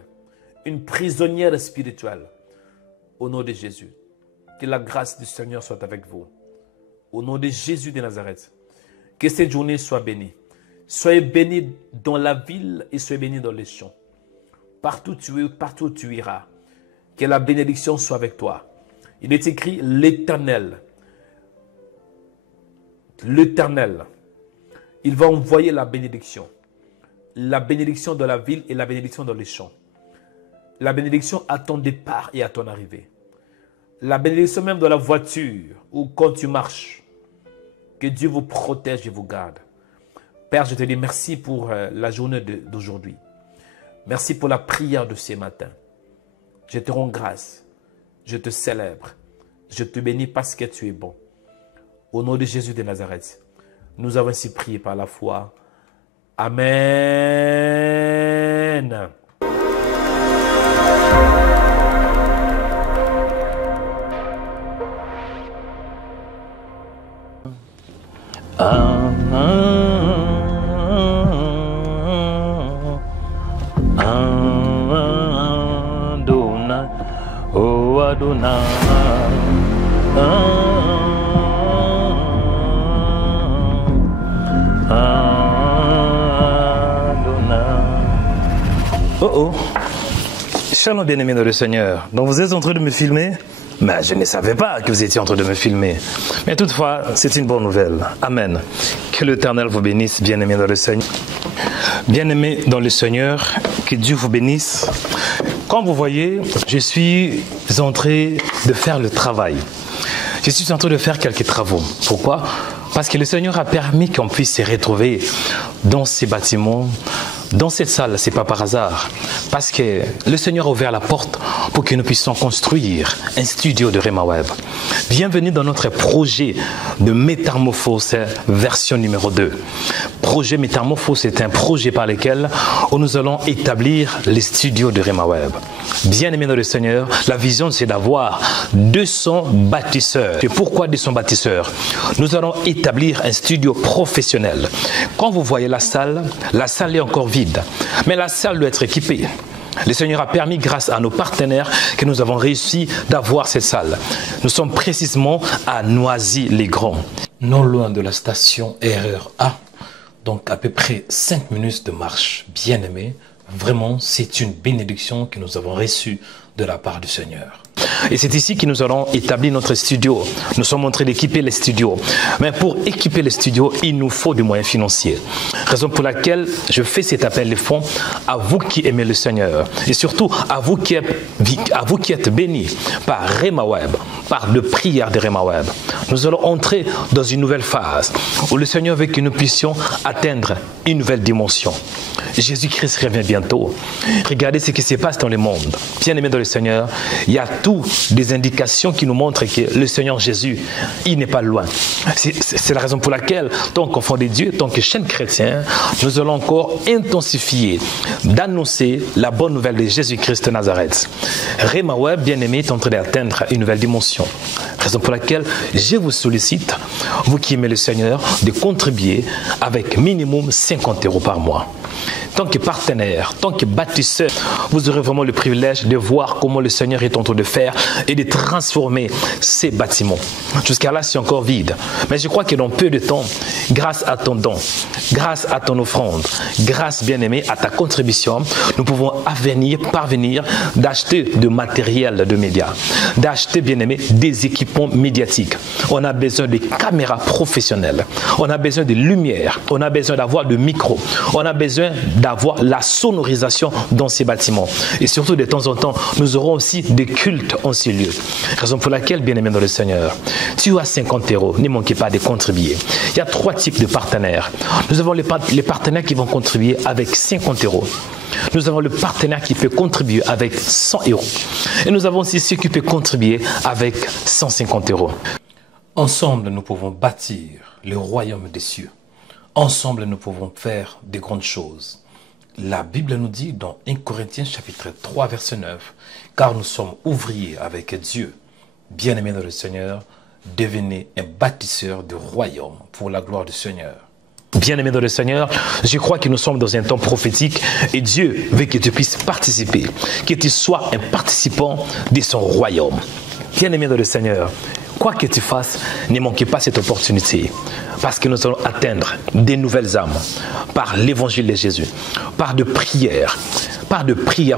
Une prisonnière spirituelle. Au nom de Jésus. Que la grâce du Seigneur soit avec vous. Au nom de Jésus de Nazareth. Que cette journée soit bénie. Soyez bénis dans la ville et soyez bénis dans les champs. Partout où tu iras. Que la bénédiction soit avec toi. Il est écrit l'Éternel. L'Éternel. Il va envoyer la bénédiction. La bénédiction dans la ville et la bénédiction dans les champs. La bénédiction à ton départ et à ton arrivée. La bénédiction même dans la voiture ou quand tu marches. Que Dieu vous protège et vous garde. Père, je te dis merci pour la journée d'aujourd'hui. Merci pour la prière de ce matin. Je te rends grâce. Je te célèbre. Je te bénis parce que tu es bon. Au nom de Jésus de Nazareth, nous avons ainsi prié par la foi. Amen. Oh, shalom bien-aimés dans le Seigneur. Donc vous êtes en train de me filmer? Mais je ne savais pas que vous étiez en train de me filmer. Mais toutefois, c'est une bonne nouvelle. Amen. Que l'Éternel vous bénisse, bien-aimés dans le Seigneur. Bien-aimés dans le Seigneur, que Dieu vous bénisse. Comme vous voyez, je suis en train de faire le travail. Je suis en train de faire quelques travaux. Pourquoi? Parce que le Seigneur a permis qu'on puisse se retrouver dans ces bâtiments, dans cette salle. Ce n'est pas par hasard. Parce que le Seigneur a ouvert la porte pour que nous puissions construire un studio de Rema Web. Bienvenue dans notre projet de métamorphose version numéro 2. Projet métamorphose est un projet par lequel nous allons établir les studios de Rema Web. Bien-aimés dans le Seigneur, la vision c'est d'avoir 200 bâtisseurs. Et pourquoi 200 bâtisseurs? Nous allons établir un studio professionnel. Quand vous voyez la salle est encore vide. Mais la salle doit être équipée. Le Seigneur a permis, grâce à nos partenaires, que nous avons réussi d'avoir cette salle. Nous sommes précisément à Noisy-les-Grands, non loin de la station RER-A. Donc à peu près 5 minutes de marche. Bien-aimés, vraiment, c'est une bénédiction que nous avons reçue de la part du Seigneur. Et c'est ici que nous allons établir notre studio. Nous sommes en train d'équiper les studios. Mais pour équiper les studios, il nous faut des moyens financiers. Raison pour laquelle je fais cet appel de fonds à vous qui aimez le Seigneur. Et surtout à vous qui êtes bénis par Rema Web, par le prière de Rema Web. Nous allons entrer dans une nouvelle phase où le Seigneur veut que nous puissions atteindre une nouvelle dimension. Jésus-Christ revient bientôt. Regardez ce qui se passe dans le monde. Bien-aimés dans le Seigneur, il y a toutes des indications qui nous montrent que le Seigneur Jésus, il n'est pas loin. C'est la raison pour laquelle, tant qu'enfant de Dieu, tant que chaîne chrétien, nous allons encore intensifier d'annoncer la bonne nouvelle de Jésus-Christ de Nazareth. Rema Web, bien-aimé, est en train d'atteindre une nouvelle dimension. Raison pour laquelle je vous sollicite, vous qui aimez le Seigneur, de contribuer avec minimum 50 € par mois. Tant que partenaire, tant que bâtisseur, vous aurez vraiment le privilège de voir comment le Seigneur est en train de faire et de transformer ces bâtiments. Jusqu'à là, c'est encore vide. Mais je crois que dans peu de temps, grâce à ton don, grâce à ton offrande, grâce, bien-aimé, à ta contribution, nous pouvons parvenir d'acheter de matériel de médias, d'acheter, bien-aimé, des équipements médiatiques. On a besoin de caméras professionnelles, on a besoin de lumière, on a besoin d'avoir de micros, on a besoin d'avoir la sonorisation dans ces bâtiments. Et surtout, de temps en temps, nous aurons aussi des cultes en ces lieux. Raison pour laquelle, bien-aimé dans le Seigneur, tu as 50 €, ne manquez pas de contribuer. Il y a 3 types de partenaires. Nous avons les partenaires qui vont contribuer avec 50 €. Nous avons le partenaire qui peut contribuer avec 100 €. Et nous avons aussi ceux qui peuvent contribuer avec 150 €. Ensemble, nous pouvons bâtir le royaume des cieux. Ensemble, nous pouvons faire de grandes choses. La Bible nous dit dans 1 Corinthiens chapitre 3 verset 9, « Car nous sommes ouvriers avec Dieu. Bien-aimés dans le Seigneur, devenez un bâtisseur de royaume pour la gloire du Seigneur. » Bien-aimés dans le Seigneur, je crois que nous sommes dans un temps prophétique et Dieu veut que tu puisses participer, que tu sois un participant de son royaume. Bien-aimés dans le Seigneur, quoi que tu fasses, ne manquez pas cette opportunité. Parce que nous allons atteindre des nouvelles âmes par l'évangile de Jésus, par de prières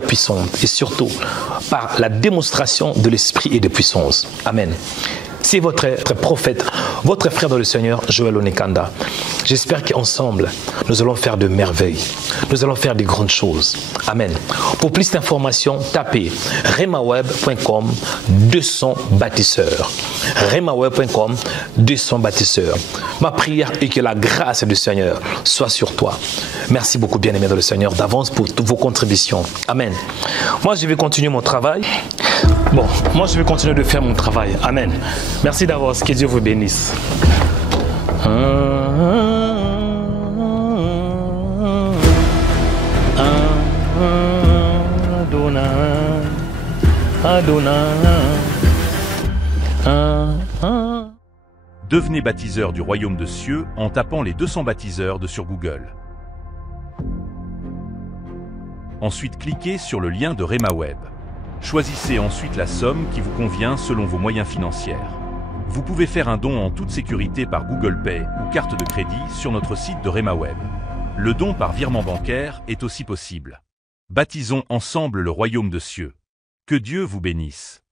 puissantes et surtout par la démonstration de l'esprit et de puissance. Amen. Si votre prophète votre frère dans le Seigneur, Joël Onekanda. J'espère qu'ensemble, nous allons faire de merveilles. Nous allons faire de grandes choses. Amen. Pour plus d'informations, tapez remaweb.com 200 bâtisseurs. remaweb.com 200 bâtisseurs. Ma prière est que la grâce du Seigneur soit sur toi. Merci beaucoup, bien-aimé dans le Seigneur, d'avance pour toutes vos contributions. Amen. Moi, je vais continuer mon travail. Bon, moi, je vais continuer de faire mon travail. Amen. Merci d'avance. Que Dieu vous bénisse. Devenez baptiseur du royaume de cieux en tapant les 200 baptiseurs sur Google. Ensuite, cliquez sur le lien de RhemaWeb. Choisissez ensuite la somme qui vous convient selon vos moyens financiers. Vous pouvez faire un don en toute sécurité par Google Pay ou carte de crédit sur notre site de RhemaWeb. Le don par virement bancaire est aussi possible. Baptisons ensemble le royaume de cieux. Que Dieu vous bénisse.